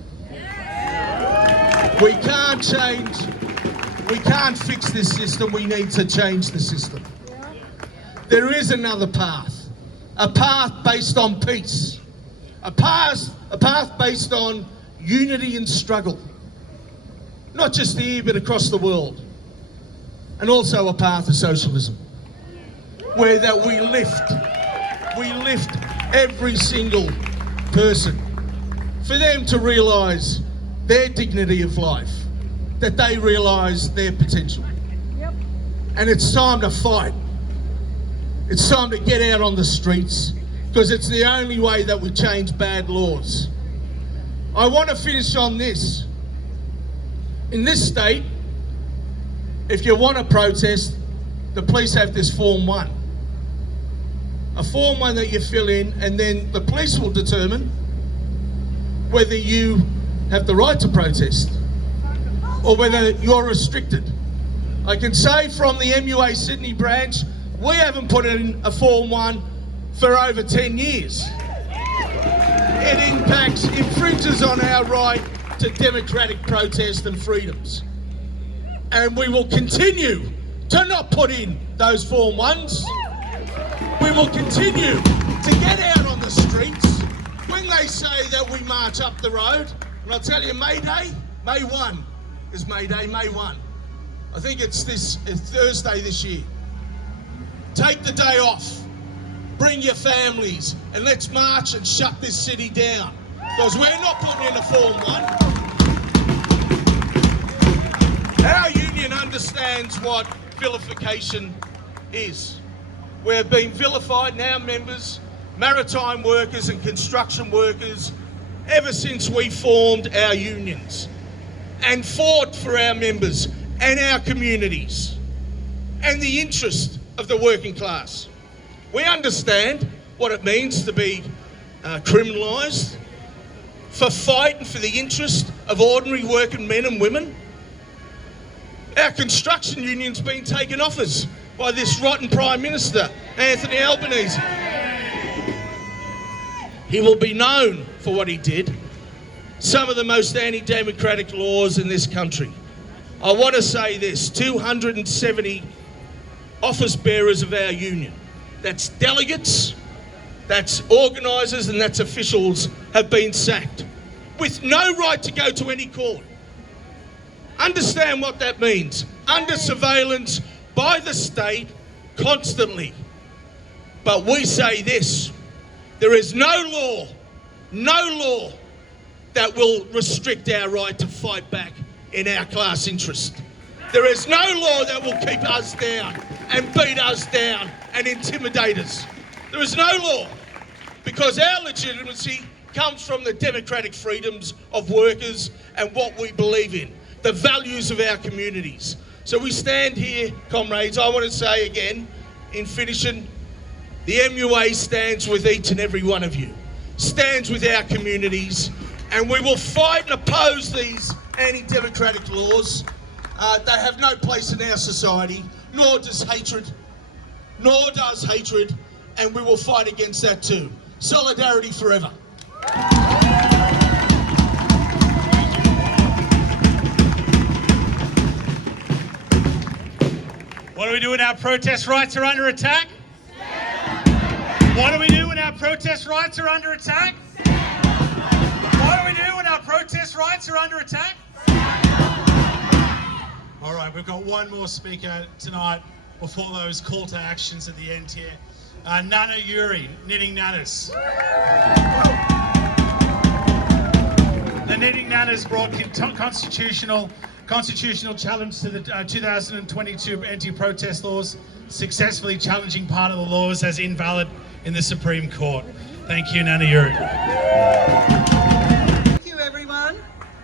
We can't fix this system, we need to change the system. There is another path, a path based on peace, a path based on unity and struggle, not just here but across the world, and also a path of socialism, where that we lift every single person for them to realise their dignity of life, that they realise their potential. And it's time to fight. It's time to get out on the streets because it's the only way that we change bad laws. I want to finish on this. In this state, if you want to protest, the police have this Form 1. A Form 1 that you fill in, and then the police will determine whether you have the right to protest or whether you're restricted. I can say from the MUA Sydney branch, we haven't put in a Form 1 for over 10 years. It infringes on our right to democratic protest and freedoms. And we will continue to not put in those Form 1s. We will continue to get out on the streets when they say that we march up the road. And I'll tell you, May Day, May 1 is May Day, May 1. I think it's Thursday this year. Take the day off. Bring your families and let's march and shut this city down. Because we're not putting in a Form 1. Our union understands what vilification is. We're being vilified, now members, maritime workers and construction workers, ever since we formed our unions and fought for our members and our communities and the interest of the working class. We understand what it means to be criminalised for fighting for the interest of ordinary working men and women. Our construction union's been taken off us by this rotten Prime Minister, Anthony Albanese. He will be known for what he did. Some of the most anti-democratic laws in this country. I want to say this, 270 office bearers of our union, that's delegates, that's organisers and that's officials, have been sacked with no right to go to any court. Understand what that means. Under surveillance by the state constantly. But we say this, there is no law that will restrict our right to fight back in our class interest. There is no law that will keep us down and beat us down and intimidate us. There is no law, because our legitimacy comes from the democratic freedoms of workers and what we believe in, the values of our communities. So we stand here, comrades. I want to say again, in finishing, the MUA stands with each and every one of you, stands with our communities, and we will fight and oppose these anti-democratic laws. They have no place in our society, nor does hatred, and we will fight against that too. Solidarity forever. What do we do when our protest rights are under attack? What do we do when our protest rights are under attack? What do we do when our protest rights are under attack? All right, we've got one more speaker tonight before those call to actions at the end here. Nana Yuri, Knitting Nanas. The Knitting Nanas brought constitutional challenge to the 2022 anti-protest laws, successfully challenging part of the laws as invalid in the Supreme Court. Thank you, Nana Yuri. Thank you, everyone.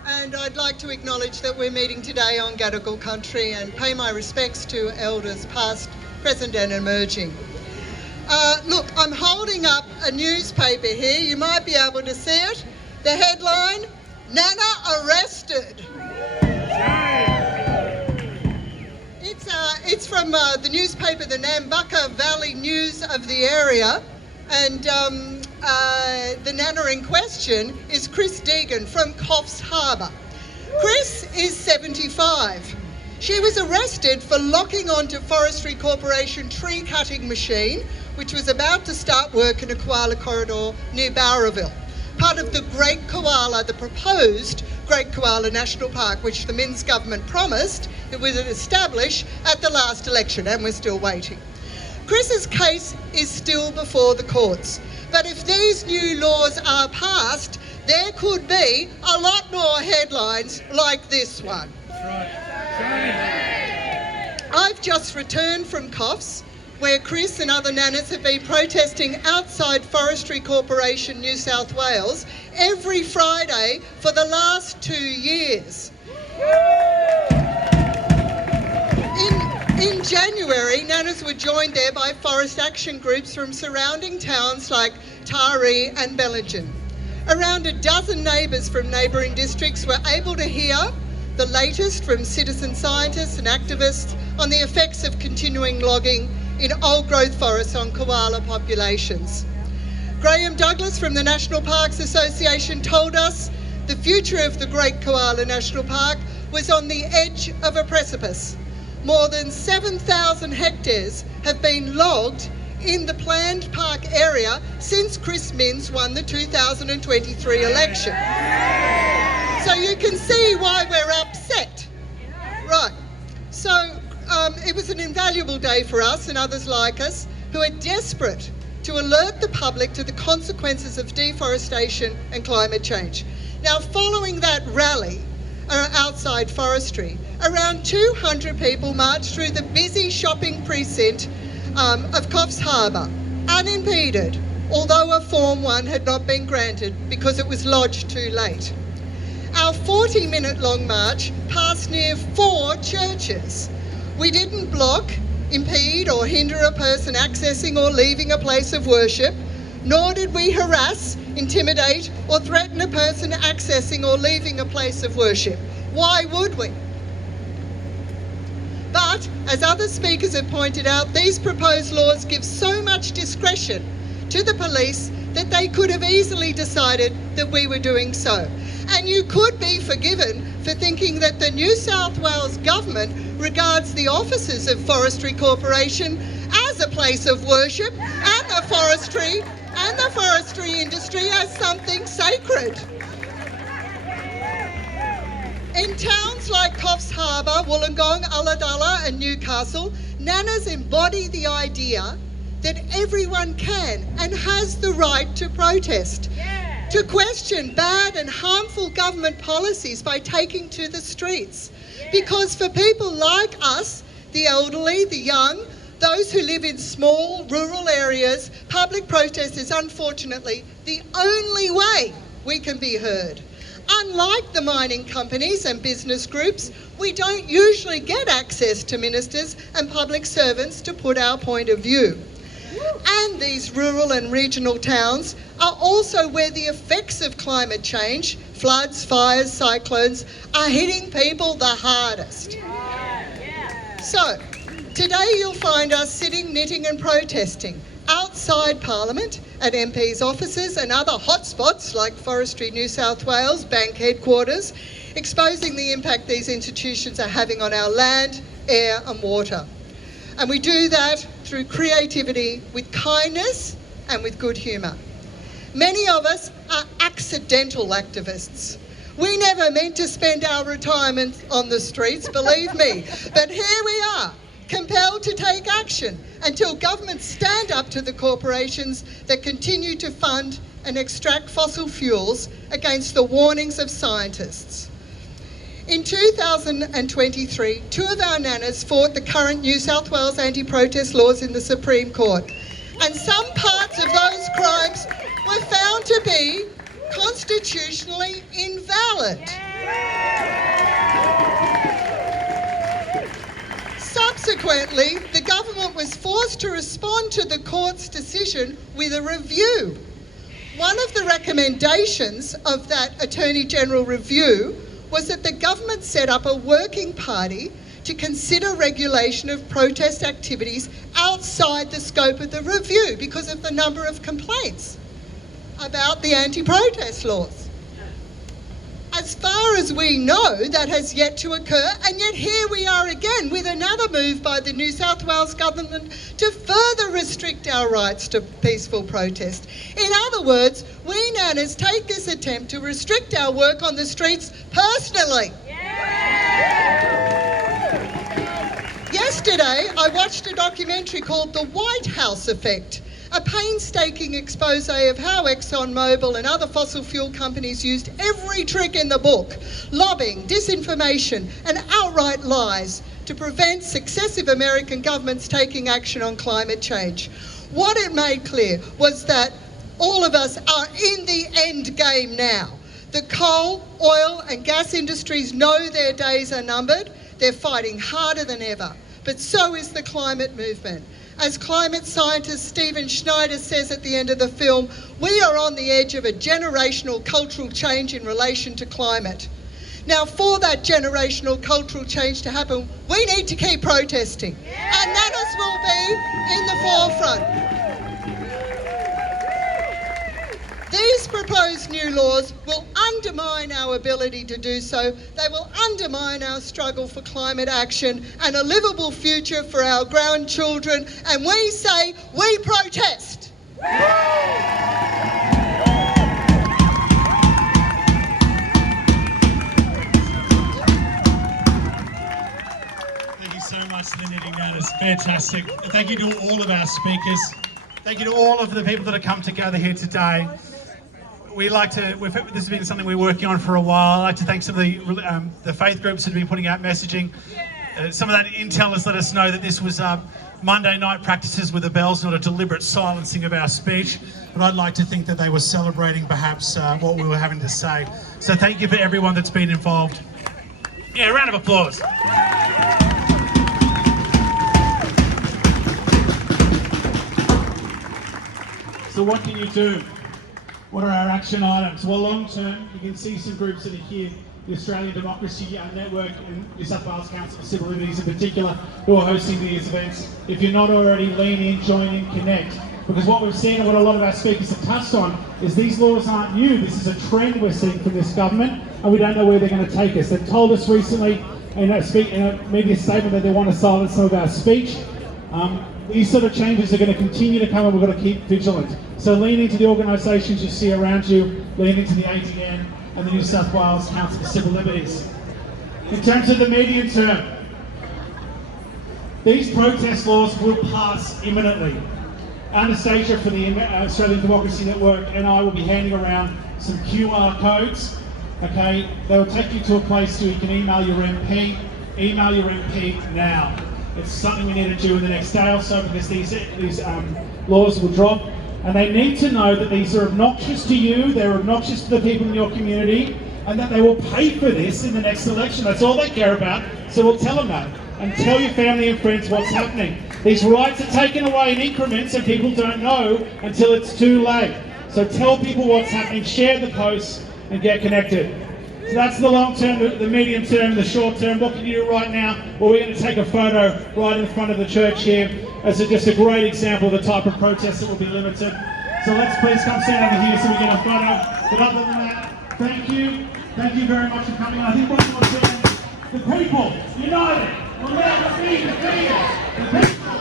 And I'd like to acknowledge that we're meeting today on Gadigal country and pay my respects to elders past, present and emerging. Look, I'm holding up a newspaper here. You might be able to see it. The headline, Nana arrested. It's from the newspaper, the Nambucca Valley News of the area, and the Nana in question is Chris Deegan from Coffs Harbour. Chris is 75. She was arrested for locking onto Forestry Corporation tree cutting machine, which was about to start work in a koala corridor near Bowraville, part of the Great Koala, the proposed Great Koala National Park, which the Minns government promised it would establish at the last election, and we're still waiting. Chris's case is still before the courts, but if these new laws are passed, there could be a lot more headlines like this one. I've just returned from Coffs, where Chris and other nanas have been protesting outside Forestry Corporation New South Wales every Friday for the last 2 years. In January, nanas were joined there by forest action groups from surrounding towns like Taree and Bellingen. Around a dozen neighbours from neighbouring districts were able to hear the latest from citizen scientists and activists on the effects of continuing logging in old growth forests on koala populations. Graham Douglas from the National Parks Association told us the future of the Great Koala National Park was on the edge of a precipice. More than 7,000 hectares have been logged in the planned park area since Chris Minns won the 2023 election. So you can see why we're upset. Right, so it was an invaluable day for us and others like us who are desperate to alert the public to the consequences of deforestation and climate change. Now, following that rally outside forestry, around 200 people marched through the busy shopping precinct of Coffs Harbour, unimpeded, although a Form 1 had not been granted because it was lodged too late. Our 40-minute long march passed near 4 churches. We didn't block, impede or hinder a person accessing or leaving a place of worship, nor did we harass, intimidate or threaten a person accessing or leaving a place of worship. Why would we? But, as other speakers have pointed out, these proposed laws give so much discretion to the police that they could have easily decided that we were doing so. And you could be forgiven for thinking that the New South Wales government regards the offices of Forestry Corporation as a place of worship and the forestry industry as something sacred. In towns like Coffs Harbour, Wollongong, Ulladulla and Newcastle, nanas embody the idea that everyone can and has the right to protest, to question bad and harmful government policies by taking to the streets. Because for people like us, the elderly, the young, those who live in small rural areas, public protest is unfortunately the only way we can be heard. Unlike the mining companies and business groups, we don't usually get access to ministers and public servants to put our point of view. And these rural and regional towns are also where the effects of climate change, floods, fires, cyclones, are hitting people the hardest. So, today you'll find us sitting, knitting and protesting outside Parliament, at MPs' offices and other hotspots like Forestry New South Wales, bank headquarters, exposing the impact these institutions are having on our land, air and water. And we do that through creativity, with kindness and with good humour. Many of us are accidental activists. We never meant to spend our retirement on the streets, believe me, but here we are, compelled to take action until governments stand up to the corporations that continue to fund and extract fossil fuels against the warnings of scientists. In 2023, 2 of our nanas fought the current New South Wales anti-protest laws in the Supreme Court, and some parts of those crimes were found to be constitutionally invalid. Subsequently, the government was forced to respond to the court's decision with a review. One of the recommendations of that Attorney General review was that the government set up a working party to consider regulation of protest activities outside the scope of the review because of the number of complaints about the anti-protest laws. As far as we know, that has yet to occur, and yet here we are again with another move by the New South Wales government to further restrict our rights to peaceful protest. In other words, we nanas take this attempt to restrict our work on the streets personally. Yesterday, I watched a documentary called The White House Effect, a painstaking expose of how ExxonMobil and other fossil fuel companies used every trick in the book, lobbying, disinformation and outright lies to prevent successive American governments taking action on climate change. What it made clear was that all of us are in the end game now. The coal, oil and gas industries know their days are numbered. They're fighting harder than ever. But so is the climate movement. As climate scientist Stephen Schneider says at the end of the film, we are on the edge of a generational cultural change in relation to climate. Now, for that generational cultural change to happen, we need to keep protesting. And nanas will be in the forefront. These proposed new laws will undermine our ability to do so. They will undermine our struggle for climate action and a livable future for our grandchildren. And we say, we protest. Thank you so much, the Knitting Nanas. Fantastic. Thank you to all of our speakers. Thank you to all of the people that have come together here today. This has been something we're working on for a while. I'd like to thank some of the faith groups that have been putting out messaging. Some of that intel has let us know that this was Monday night practices with the bells, not a deliberate silencing of our speech. But I'd like to think that they were celebrating perhaps what we were having to say. So thank you for everyone that's been involved. Yeah, a round of applause. So what can you do? What are our action items? Well, long term, you can see some groups that are here, the Australian Democracy Network and New South Wales Council for Civil Liberties in particular, who are hosting these events. If you're not already, lean in, join in, connect. Because what we've seen and what a lot of our speakers have touched on is these laws aren't new. This is a trend we're seeing from this government, and we don't know where they're going to take us. They've told us recently in a media statement that they want to silence some of our speech. These sort of changes are going to continue to come, and we've got to keep vigilant. So lean into the organisations you see around you, lean into the AGN and the New South Wales Council for Civil Liberties. In terms of the medium term, these protest laws will pass imminently. Anastasia for the Australian Democracy Network and I will be handing around some QR codes. Okay, they will take you to a place where you can email your MP. Email your MP now. It's something we need to do in the next day or so because these laws will drop. And they need to know that these are obnoxious to you, they're obnoxious to the people in your community, and that they will pay for this in the next election. That's all they care about, so we'll tell them that. And tell your family and friends what's happening. These rights are taken away in increments and people don't know until it's too late. So tell people what's happening, share the posts and get connected. So that's the long term, the medium term, the short term. What can you do right now? Well, we're going to take a photo right in front of the church here as just a great example of the type of protest that will be limited. So let's please come stand over here so we get a photo. But other than that, thank you. Thank you very much for coming. I think one more thing, the people united will never be defeated. The people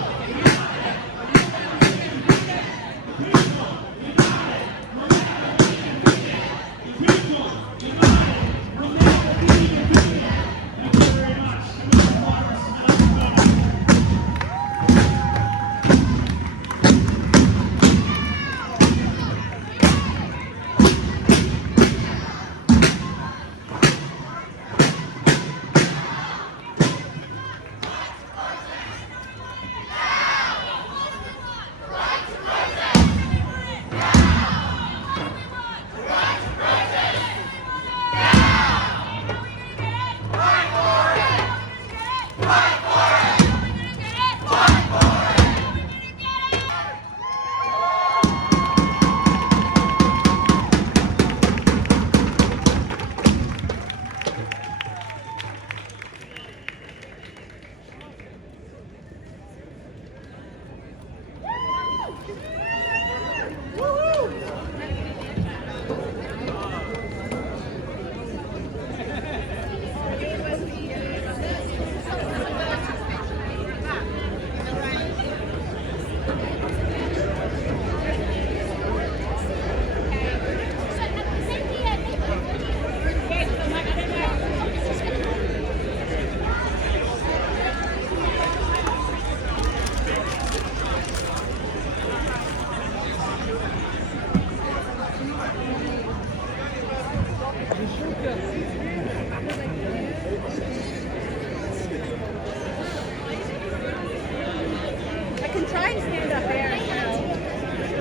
try and stand up there and help.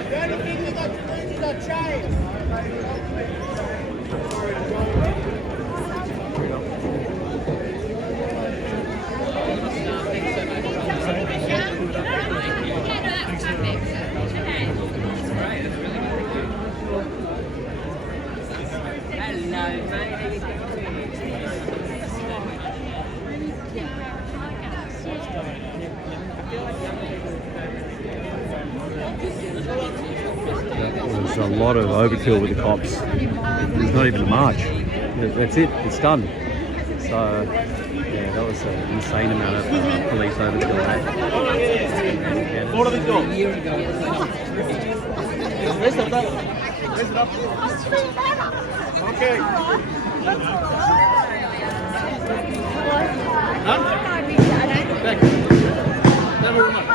The only thing you got to do is not try. There's a lot of overkill with the cops. There's not even a march. That's it. It's done. So, yeah, that was an insane amount of police overkill. What are they doing? A year ago. Raise it up. Raise it up. Okay. Back. Never mind.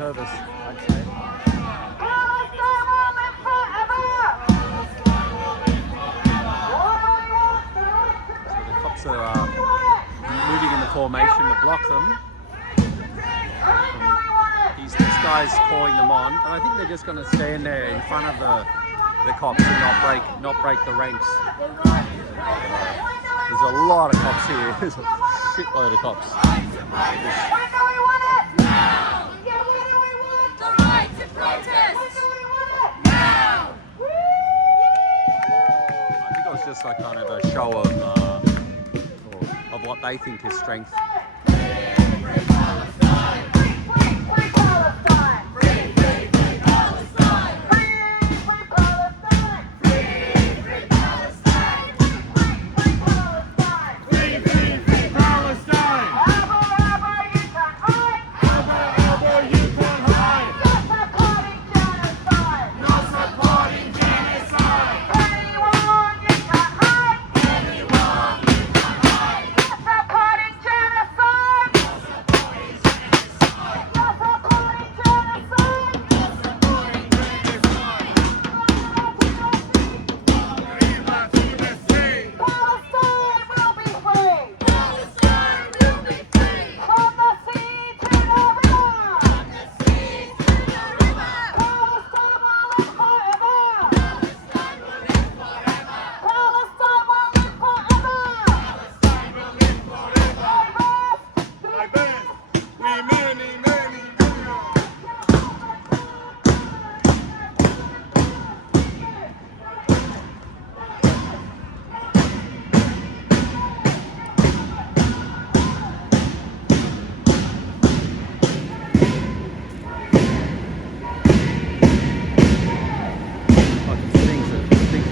nervous, I'd say. So the cops are moving in the formation to block them. This guy's calling them on, and I think they're just going to stand there in front of the cops and not break the ranks. There's a lot of cops here. There's a shitload of cops. I think it was just like kind of a show of what they think is strength.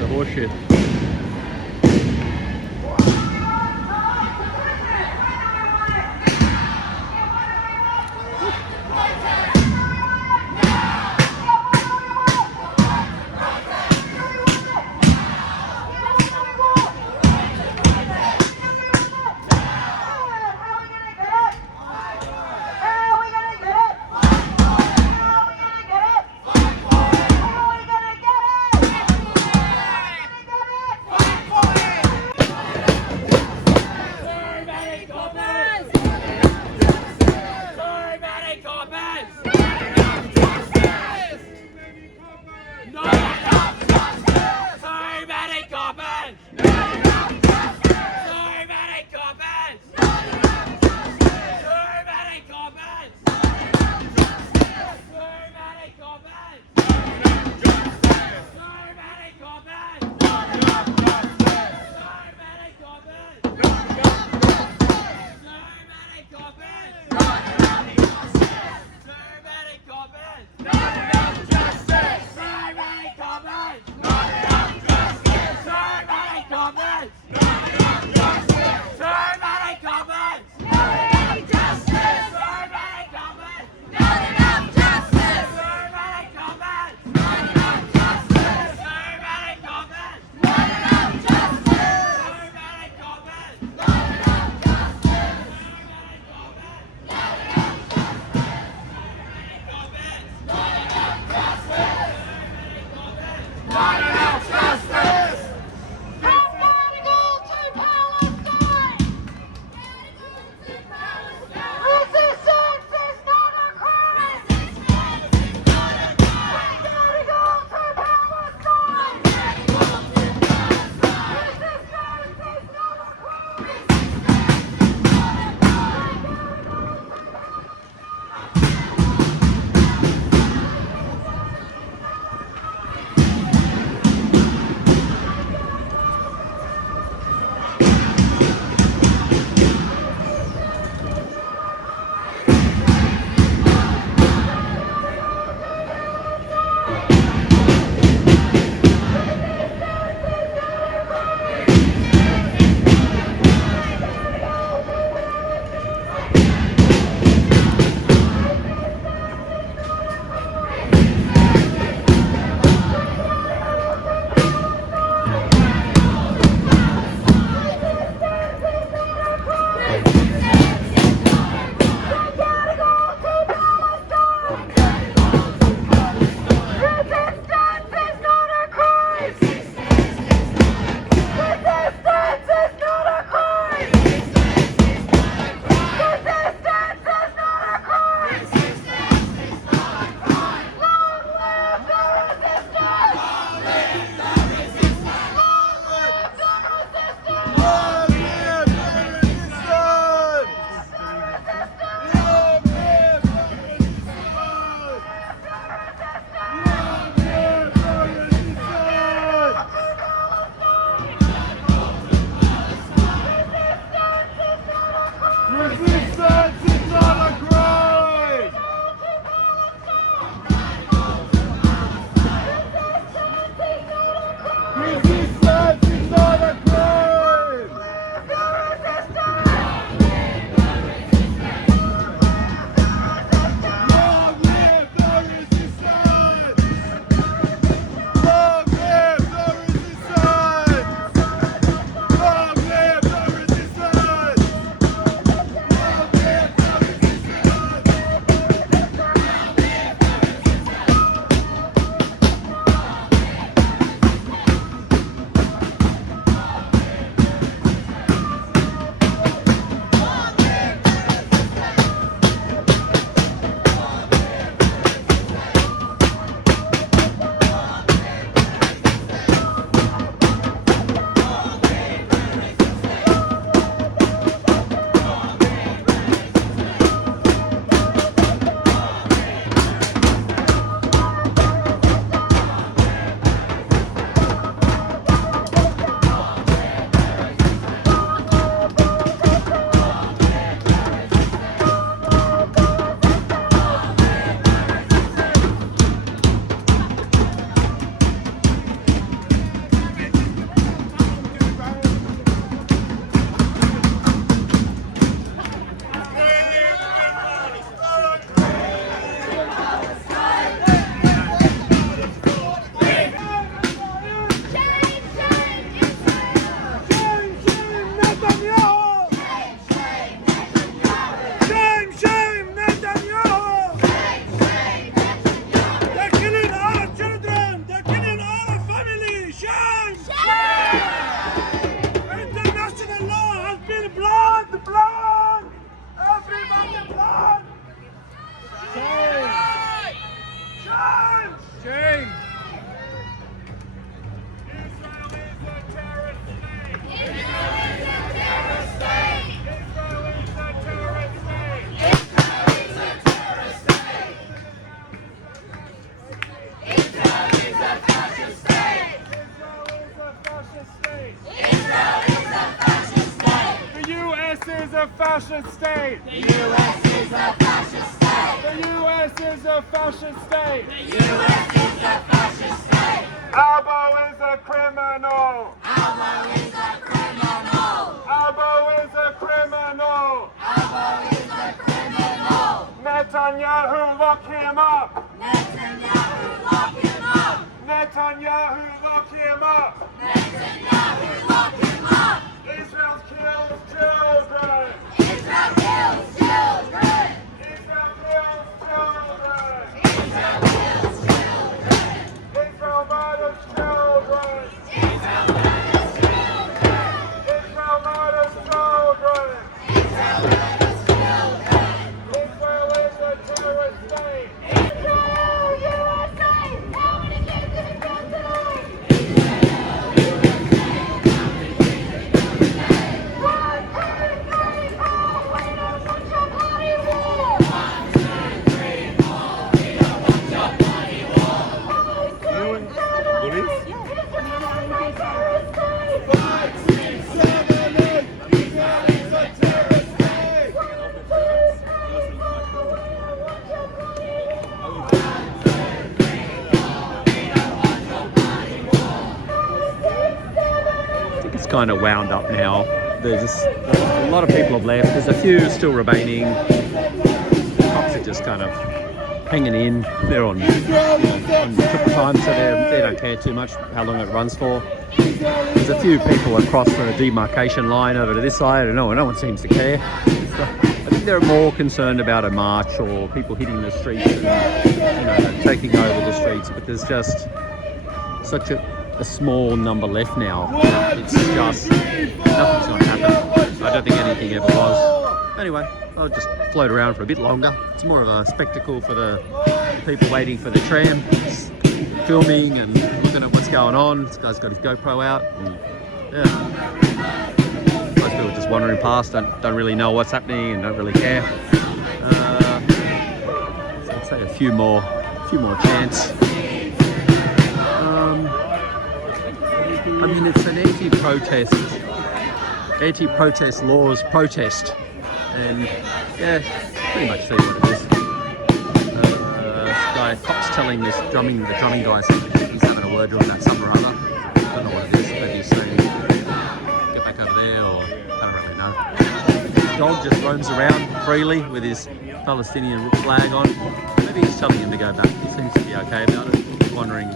Horseshit. a fascist state. The U.S. is a fascist state. The U.S. is a fascist state. The U.S. is a fascist state. Albo is a criminal. Albo is a criminal. Albo is a criminal. Albo is a criminal. Netanyahu, lock him up. Netanyahu, lock him up. Netanyahu, lock him up. Netanyahu, lock him up. Israel kills children. Israel kills children. Israel kills children. Israel kills children. Israel murders children. Israel murders children. Israel murders children. Israel murders children. Israel is a terrorist state. Israel, USA! How many kids did it kill tonight? One, two, three, four. We don't want your bloody war. 1, 2, 3, 4. We don't want your bloody war. Police? Israel is a terrorist state. 5, 6, 7, 8. Israel is a terrorist state. 1, 2, 3, 4. We don't want your bloody war. I think it's kind of wound up now. There's just a lot of people have left. There's a few still remaining. The cops are just kind of hanging in. They're on triple time, so they don't care too much how long it runs for. There's a few people across the demarcation line over to this side, and no one seems to care. So I think they're more concerned about a march or people hitting the streets and taking over the streets. But there's just such a small number left now. It's just nothing's going to happen. I don't think anything ever was. Anyway, I'll just float around for a bit longer. It's more of a spectacle for the people waiting for the tram, just filming and looking at what's going on. This guy's got his GoPro out. And, yeah, most people just wandering past, don't really know what's happening and don't really care. So I'd say a few more chants. I mean, it's an anti-protest laws protest, and yeah, pretty much see what it is. This guy, cops telling the drumming guy saying he's having a word with that some or other. I don't know what it is, maybe he's saying get back over there, or I don't really know. The dog just roams around freely with his Palestinian flag on. Maybe he's telling him to go back. He seems to be okay about it. Wondering.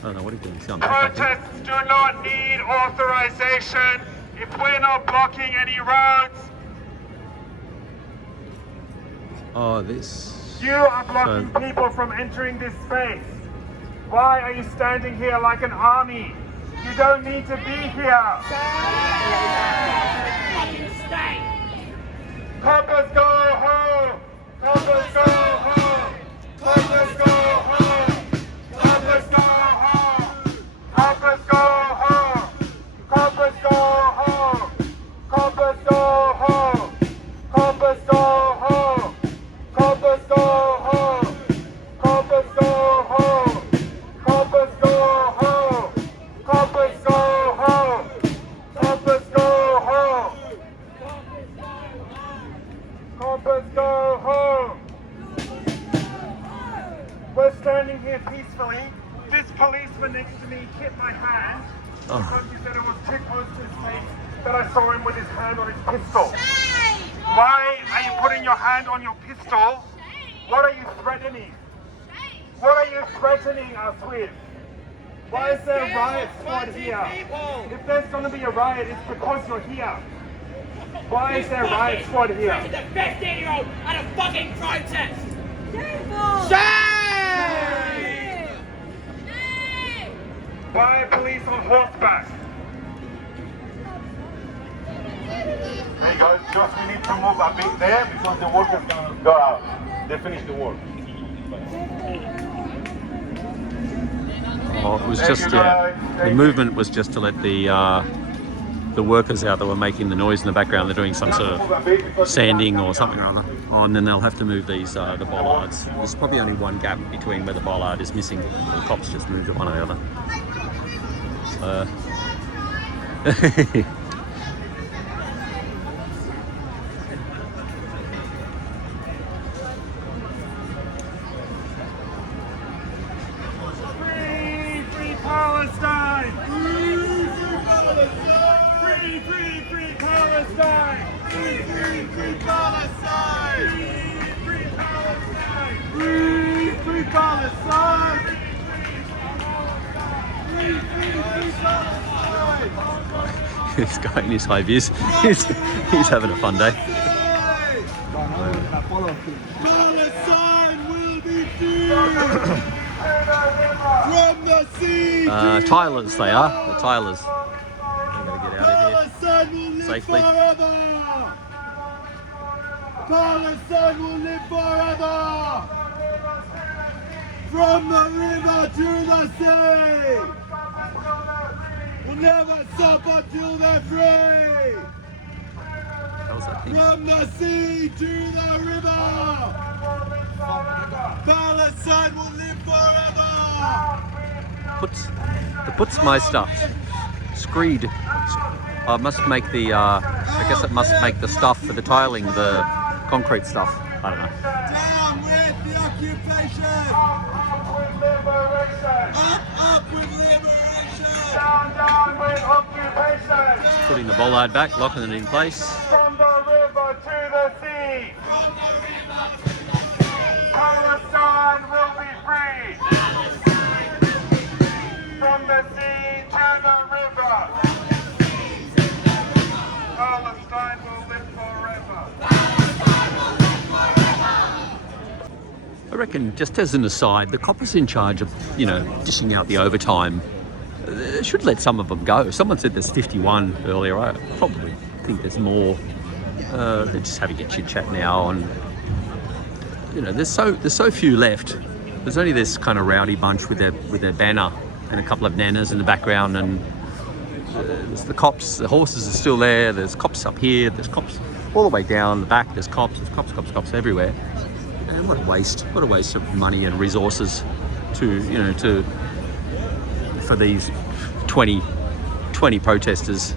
I don't know what he's doing. He's going back. Protests do not need authorization if we're not blocking any roads. Oh, this. You are blocking people from entering this space. Why are you standing here like an army? You don't need to be here. Coppers go home. Coppers go home. Coppers go home. Coppers go home. Coppers go home. Coppers go home. Coppers go home. Coppers go home. Coppers go home. Coppers go home. Coppers go home. Coppers go home. Coppers go home. Coppers go home. We're standing here peacefully. This policeman next to me hit my hand because he said it was too close to his face that I saw him with his hand on his pistol. Why are you putting your hand on your pistol? What are you threatening? What are you threatening us with? Why is there a riot squad here? If there's going to be a riot, it's because you're here. Why is there a riot squad here? The 15-year-old at a fucking protest! Why are police on horseback? Hey guys, just we need to move a bit there because the workers gonna go out. They finish the work. Oh, it was just the movement was just to let the workers out that were making the noise in the background. They're doing some sort of sanding or something or other. Oh, and then they'll have to move these the bollards. There's probably only one gap between where the bollard is missing. The cops just moved it one or the other. So Free Palestine! Free Palestine! Free Palestine! Free Palestine! This guy in his high vis, he's having a fun day. Palestine will be free! From the sea! Tylers they are, the Tylers. They're going to get out of Palestine will live safely. forever! Palestine will live forever! From the river to the sea! We'll never stop until they're free! How's that thing? From the sea to the river! Palestine will live forever! Puts my stuff. Screed. I must make the, I guess it must make the stuff for the tiling, the concrete stuff. I don't know. Down with the occupation! Up with liberation! Down with occupation! Putting the bollard back, locking it in place. From the river to the sea! Palestine will be free! From the sea to the river! Palestine will live forever! I reckon, just as an aside, the coppers in charge of, you know, dishing out the overtime should let some of them go. Someone said there's 51 earlier. I probably think there's more. They're just having a chit chat now, and you know, there's so few left. There's only this kind of rowdy bunch with their banner and a couple of nanas in the background, and there's the cops. The horses are still there. There's cops up here. There's cops all the way down the back. There's cops everywhere. And what a waste! What a waste of money and resources for these 20 protesters.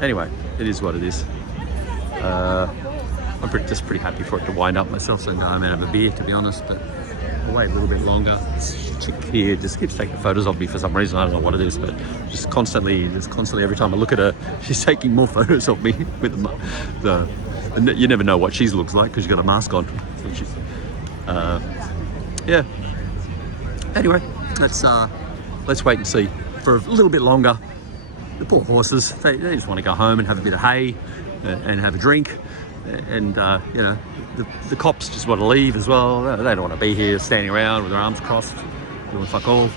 Anyway, it is what it is. I'm just pretty happy for it to wind up myself, so go home and have a beer, to be honest. But I'll wait a little bit longer. This chick here just keeps taking photos of me for some reason. I don't know what it is, but just constantly every time I look at her, she's taking more photos of me with the you never know what she looks like because she's got a mask on. So she's, yeah. Anyway, let's wait and see for a little bit longer. The poor horses, they just want to go home and have a bit of hay and have a drink, and you know, the cops just want to leave as well. They don't want to be here standing around with their arms crossed doing fuck all.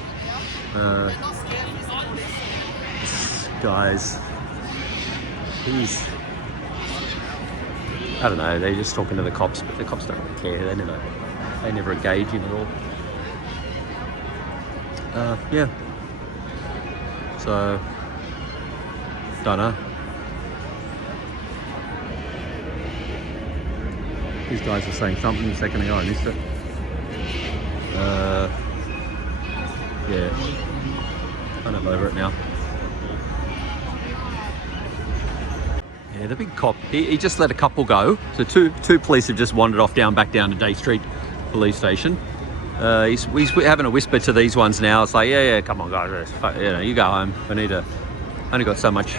This guy's, I don't know, they're just talking to the cops, but the cops don't really care. They never engage him at all. Yeah. So, don't know. These guys are saying something a second ago, I missed it. Yeah. Kind of over it now. Yeah, the big cop, he just let a couple go. So two police have just wandered off back down to Day Street Police Station. He's having a whisper to these ones now. It's like, yeah, come on guys, you know, you go home. Only got so much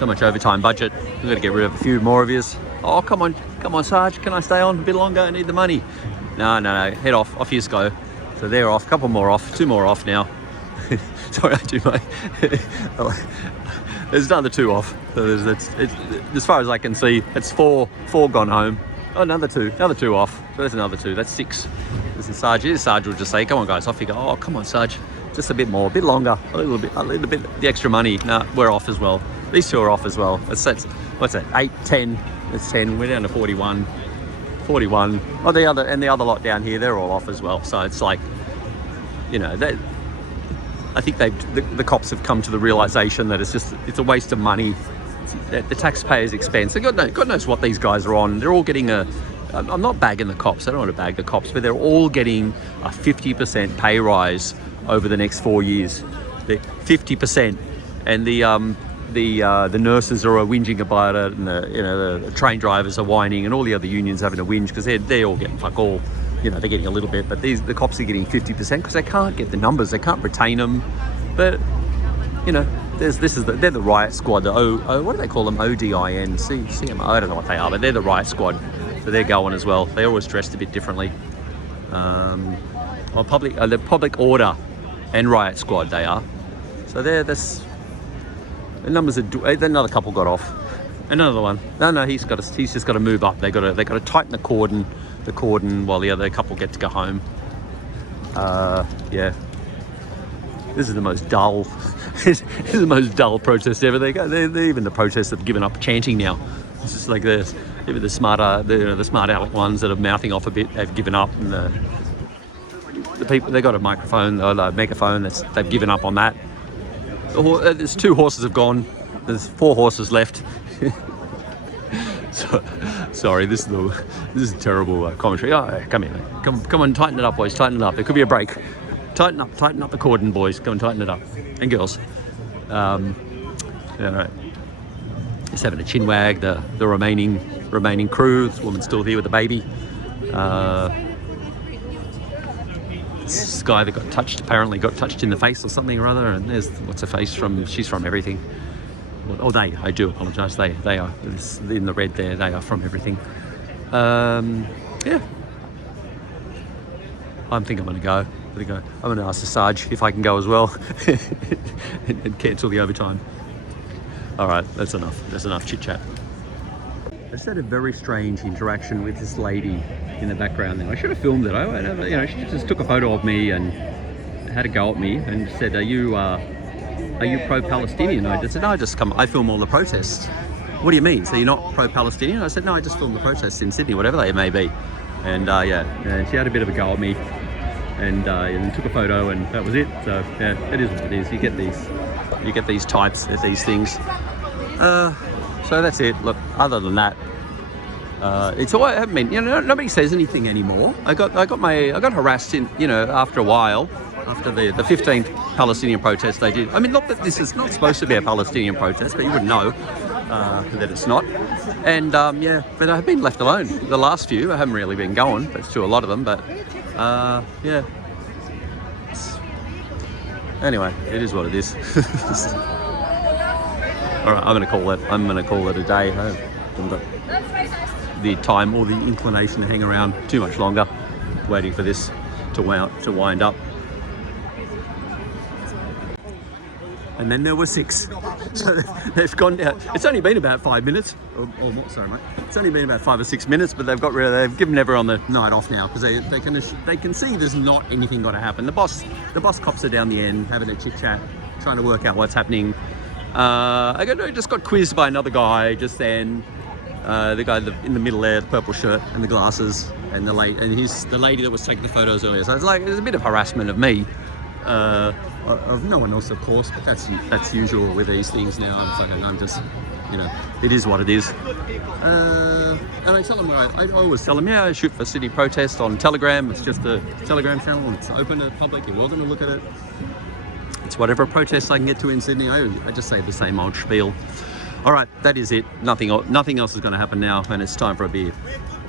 overtime budget. We've got to get rid of a few more of yous. Oh, come on, Sarge, can I stay on a bit longer? I need the money. No, head off yous go. So they're off, couple more off, 2 more off now. Sorry, I do my... There's another 2 off. So as far as I can see, it's 4 gone home. Oh, another 2 off. So there's another 2, that's 6. This is Sarge. Sarge will just say, come on guys, off you go. Oh, come on Sarge, just a bit more, a bit longer, a little bit, the extra money. No, we're off as well. These 2 are off as well. That's what's that, 8, 10, that's 10, we're down to 41. Oh, the other lot down here, they're all off as well. So it's like, you know, I think the cops have come to the realization that it's a waste of money. It's the taxpayers' expense. God knows what these guys are on. They're all getting I'm not bagging the cops. I don't want to bag the cops, but they're all getting a 50% pay rise over the next 4 years. 50%, and the nurses are whinging about it, and the train drivers are whining, and all the other unions having a whinge because they're all getting fuck all. You know, they're getting a little bit, but the cops are getting 50% because they can't get the numbers, they can't retain them. But you know, they're the riot squad. What do they call them? ODIN, CMO. I don't know what they are, but they're the riot squad. So they're going as well. They're always dressed a bit differently. The public order and riot squad they are. So they're this. The numbers are. Another couple got off. Another one. No, he's just got to move up. They got to tighten the cordon while the other couple get to go home. Yeah. This is the most dull. This is the most dull protest ever. Even the protests have given up chanting now. It's just like this. Even the smart aleck ones that are mouthing off a bit have given up, and the people they got a microphone or a megaphone. They've given up on that. There's 2 horses have gone. There's 4 horses left. Sorry, this is terrible commentary. Oh, come here, come on, tighten it up, boys. Tighten it up. There could be a break. Tighten up the cordon, boys. Come and tighten it up, and girls. Yeah, right. Just having a chin wag. The remaining crew. This woman's still here with the baby. This guy that got touched apparently got touched in the face or something or other. And there's what's her face from? She's from everything. Oh, I do apologise. They are in the red there. They are from everything. Yeah. I think I'm going to go. I'm going to ask the Sarge if I can go as well and cancel the overtime. All right, that's enough. That's enough chit chat. I just had a very strange interaction with this lady in the background there. I should have filmed it. She just took a photo of me and had a go at me and said, "Are you pro-Palestinian?" I just said, "No, I film all the protests." "What do you mean? So you're not pro-Palestinian?" I said, "No, I just film the protests in Sydney, whatever they may be." And and she had a bit of a go at me, and took a photo, and that was it. So yeah, it is what it is. You get these types of these things. So that's it. Look, other than that, it's all. I mean, nobody says anything anymore. I got harassed after a while. After the 15th Palestinian protest they did. I mean, not that this is not supposed to be a Palestinian protest, but you wouldn't know that it's not. And but I've been left alone. The last few, I haven't really been going, but to a lot of them. But yeah. Anyway, it is what it is. All right, I'm going to call it a day. I haven't got the time or the inclination to hang around too much longer, waiting for this to wind up. And then there were 6. So they've gone down. It's only been about 5 minutes, or more. Sorry, mate. It's only been about 5 or 6 minutes, but they've given everyone the night off now because they can see there's not anything going to happen. The boss cops are down the end having a chit chat, trying to work out what's happening. I just got quizzed by another guy just then. The guy in the middle there, the purple shirt and the glasses, and the lady that was taking the photos earlier. So it's a bit of harassment of me. Of no one else, of course, but that's usual with these things now. I'm just, it is what it is. And I tell them, I always tell them, I shoot for City Protest on Telegram. It's just a Telegram channel, and it's open to the public. You're welcome to look at it. It's whatever protests I can get to in Sydney. I just say the same old spiel. All right, that is it. Nothing else is going to happen now, and it's time for a beer.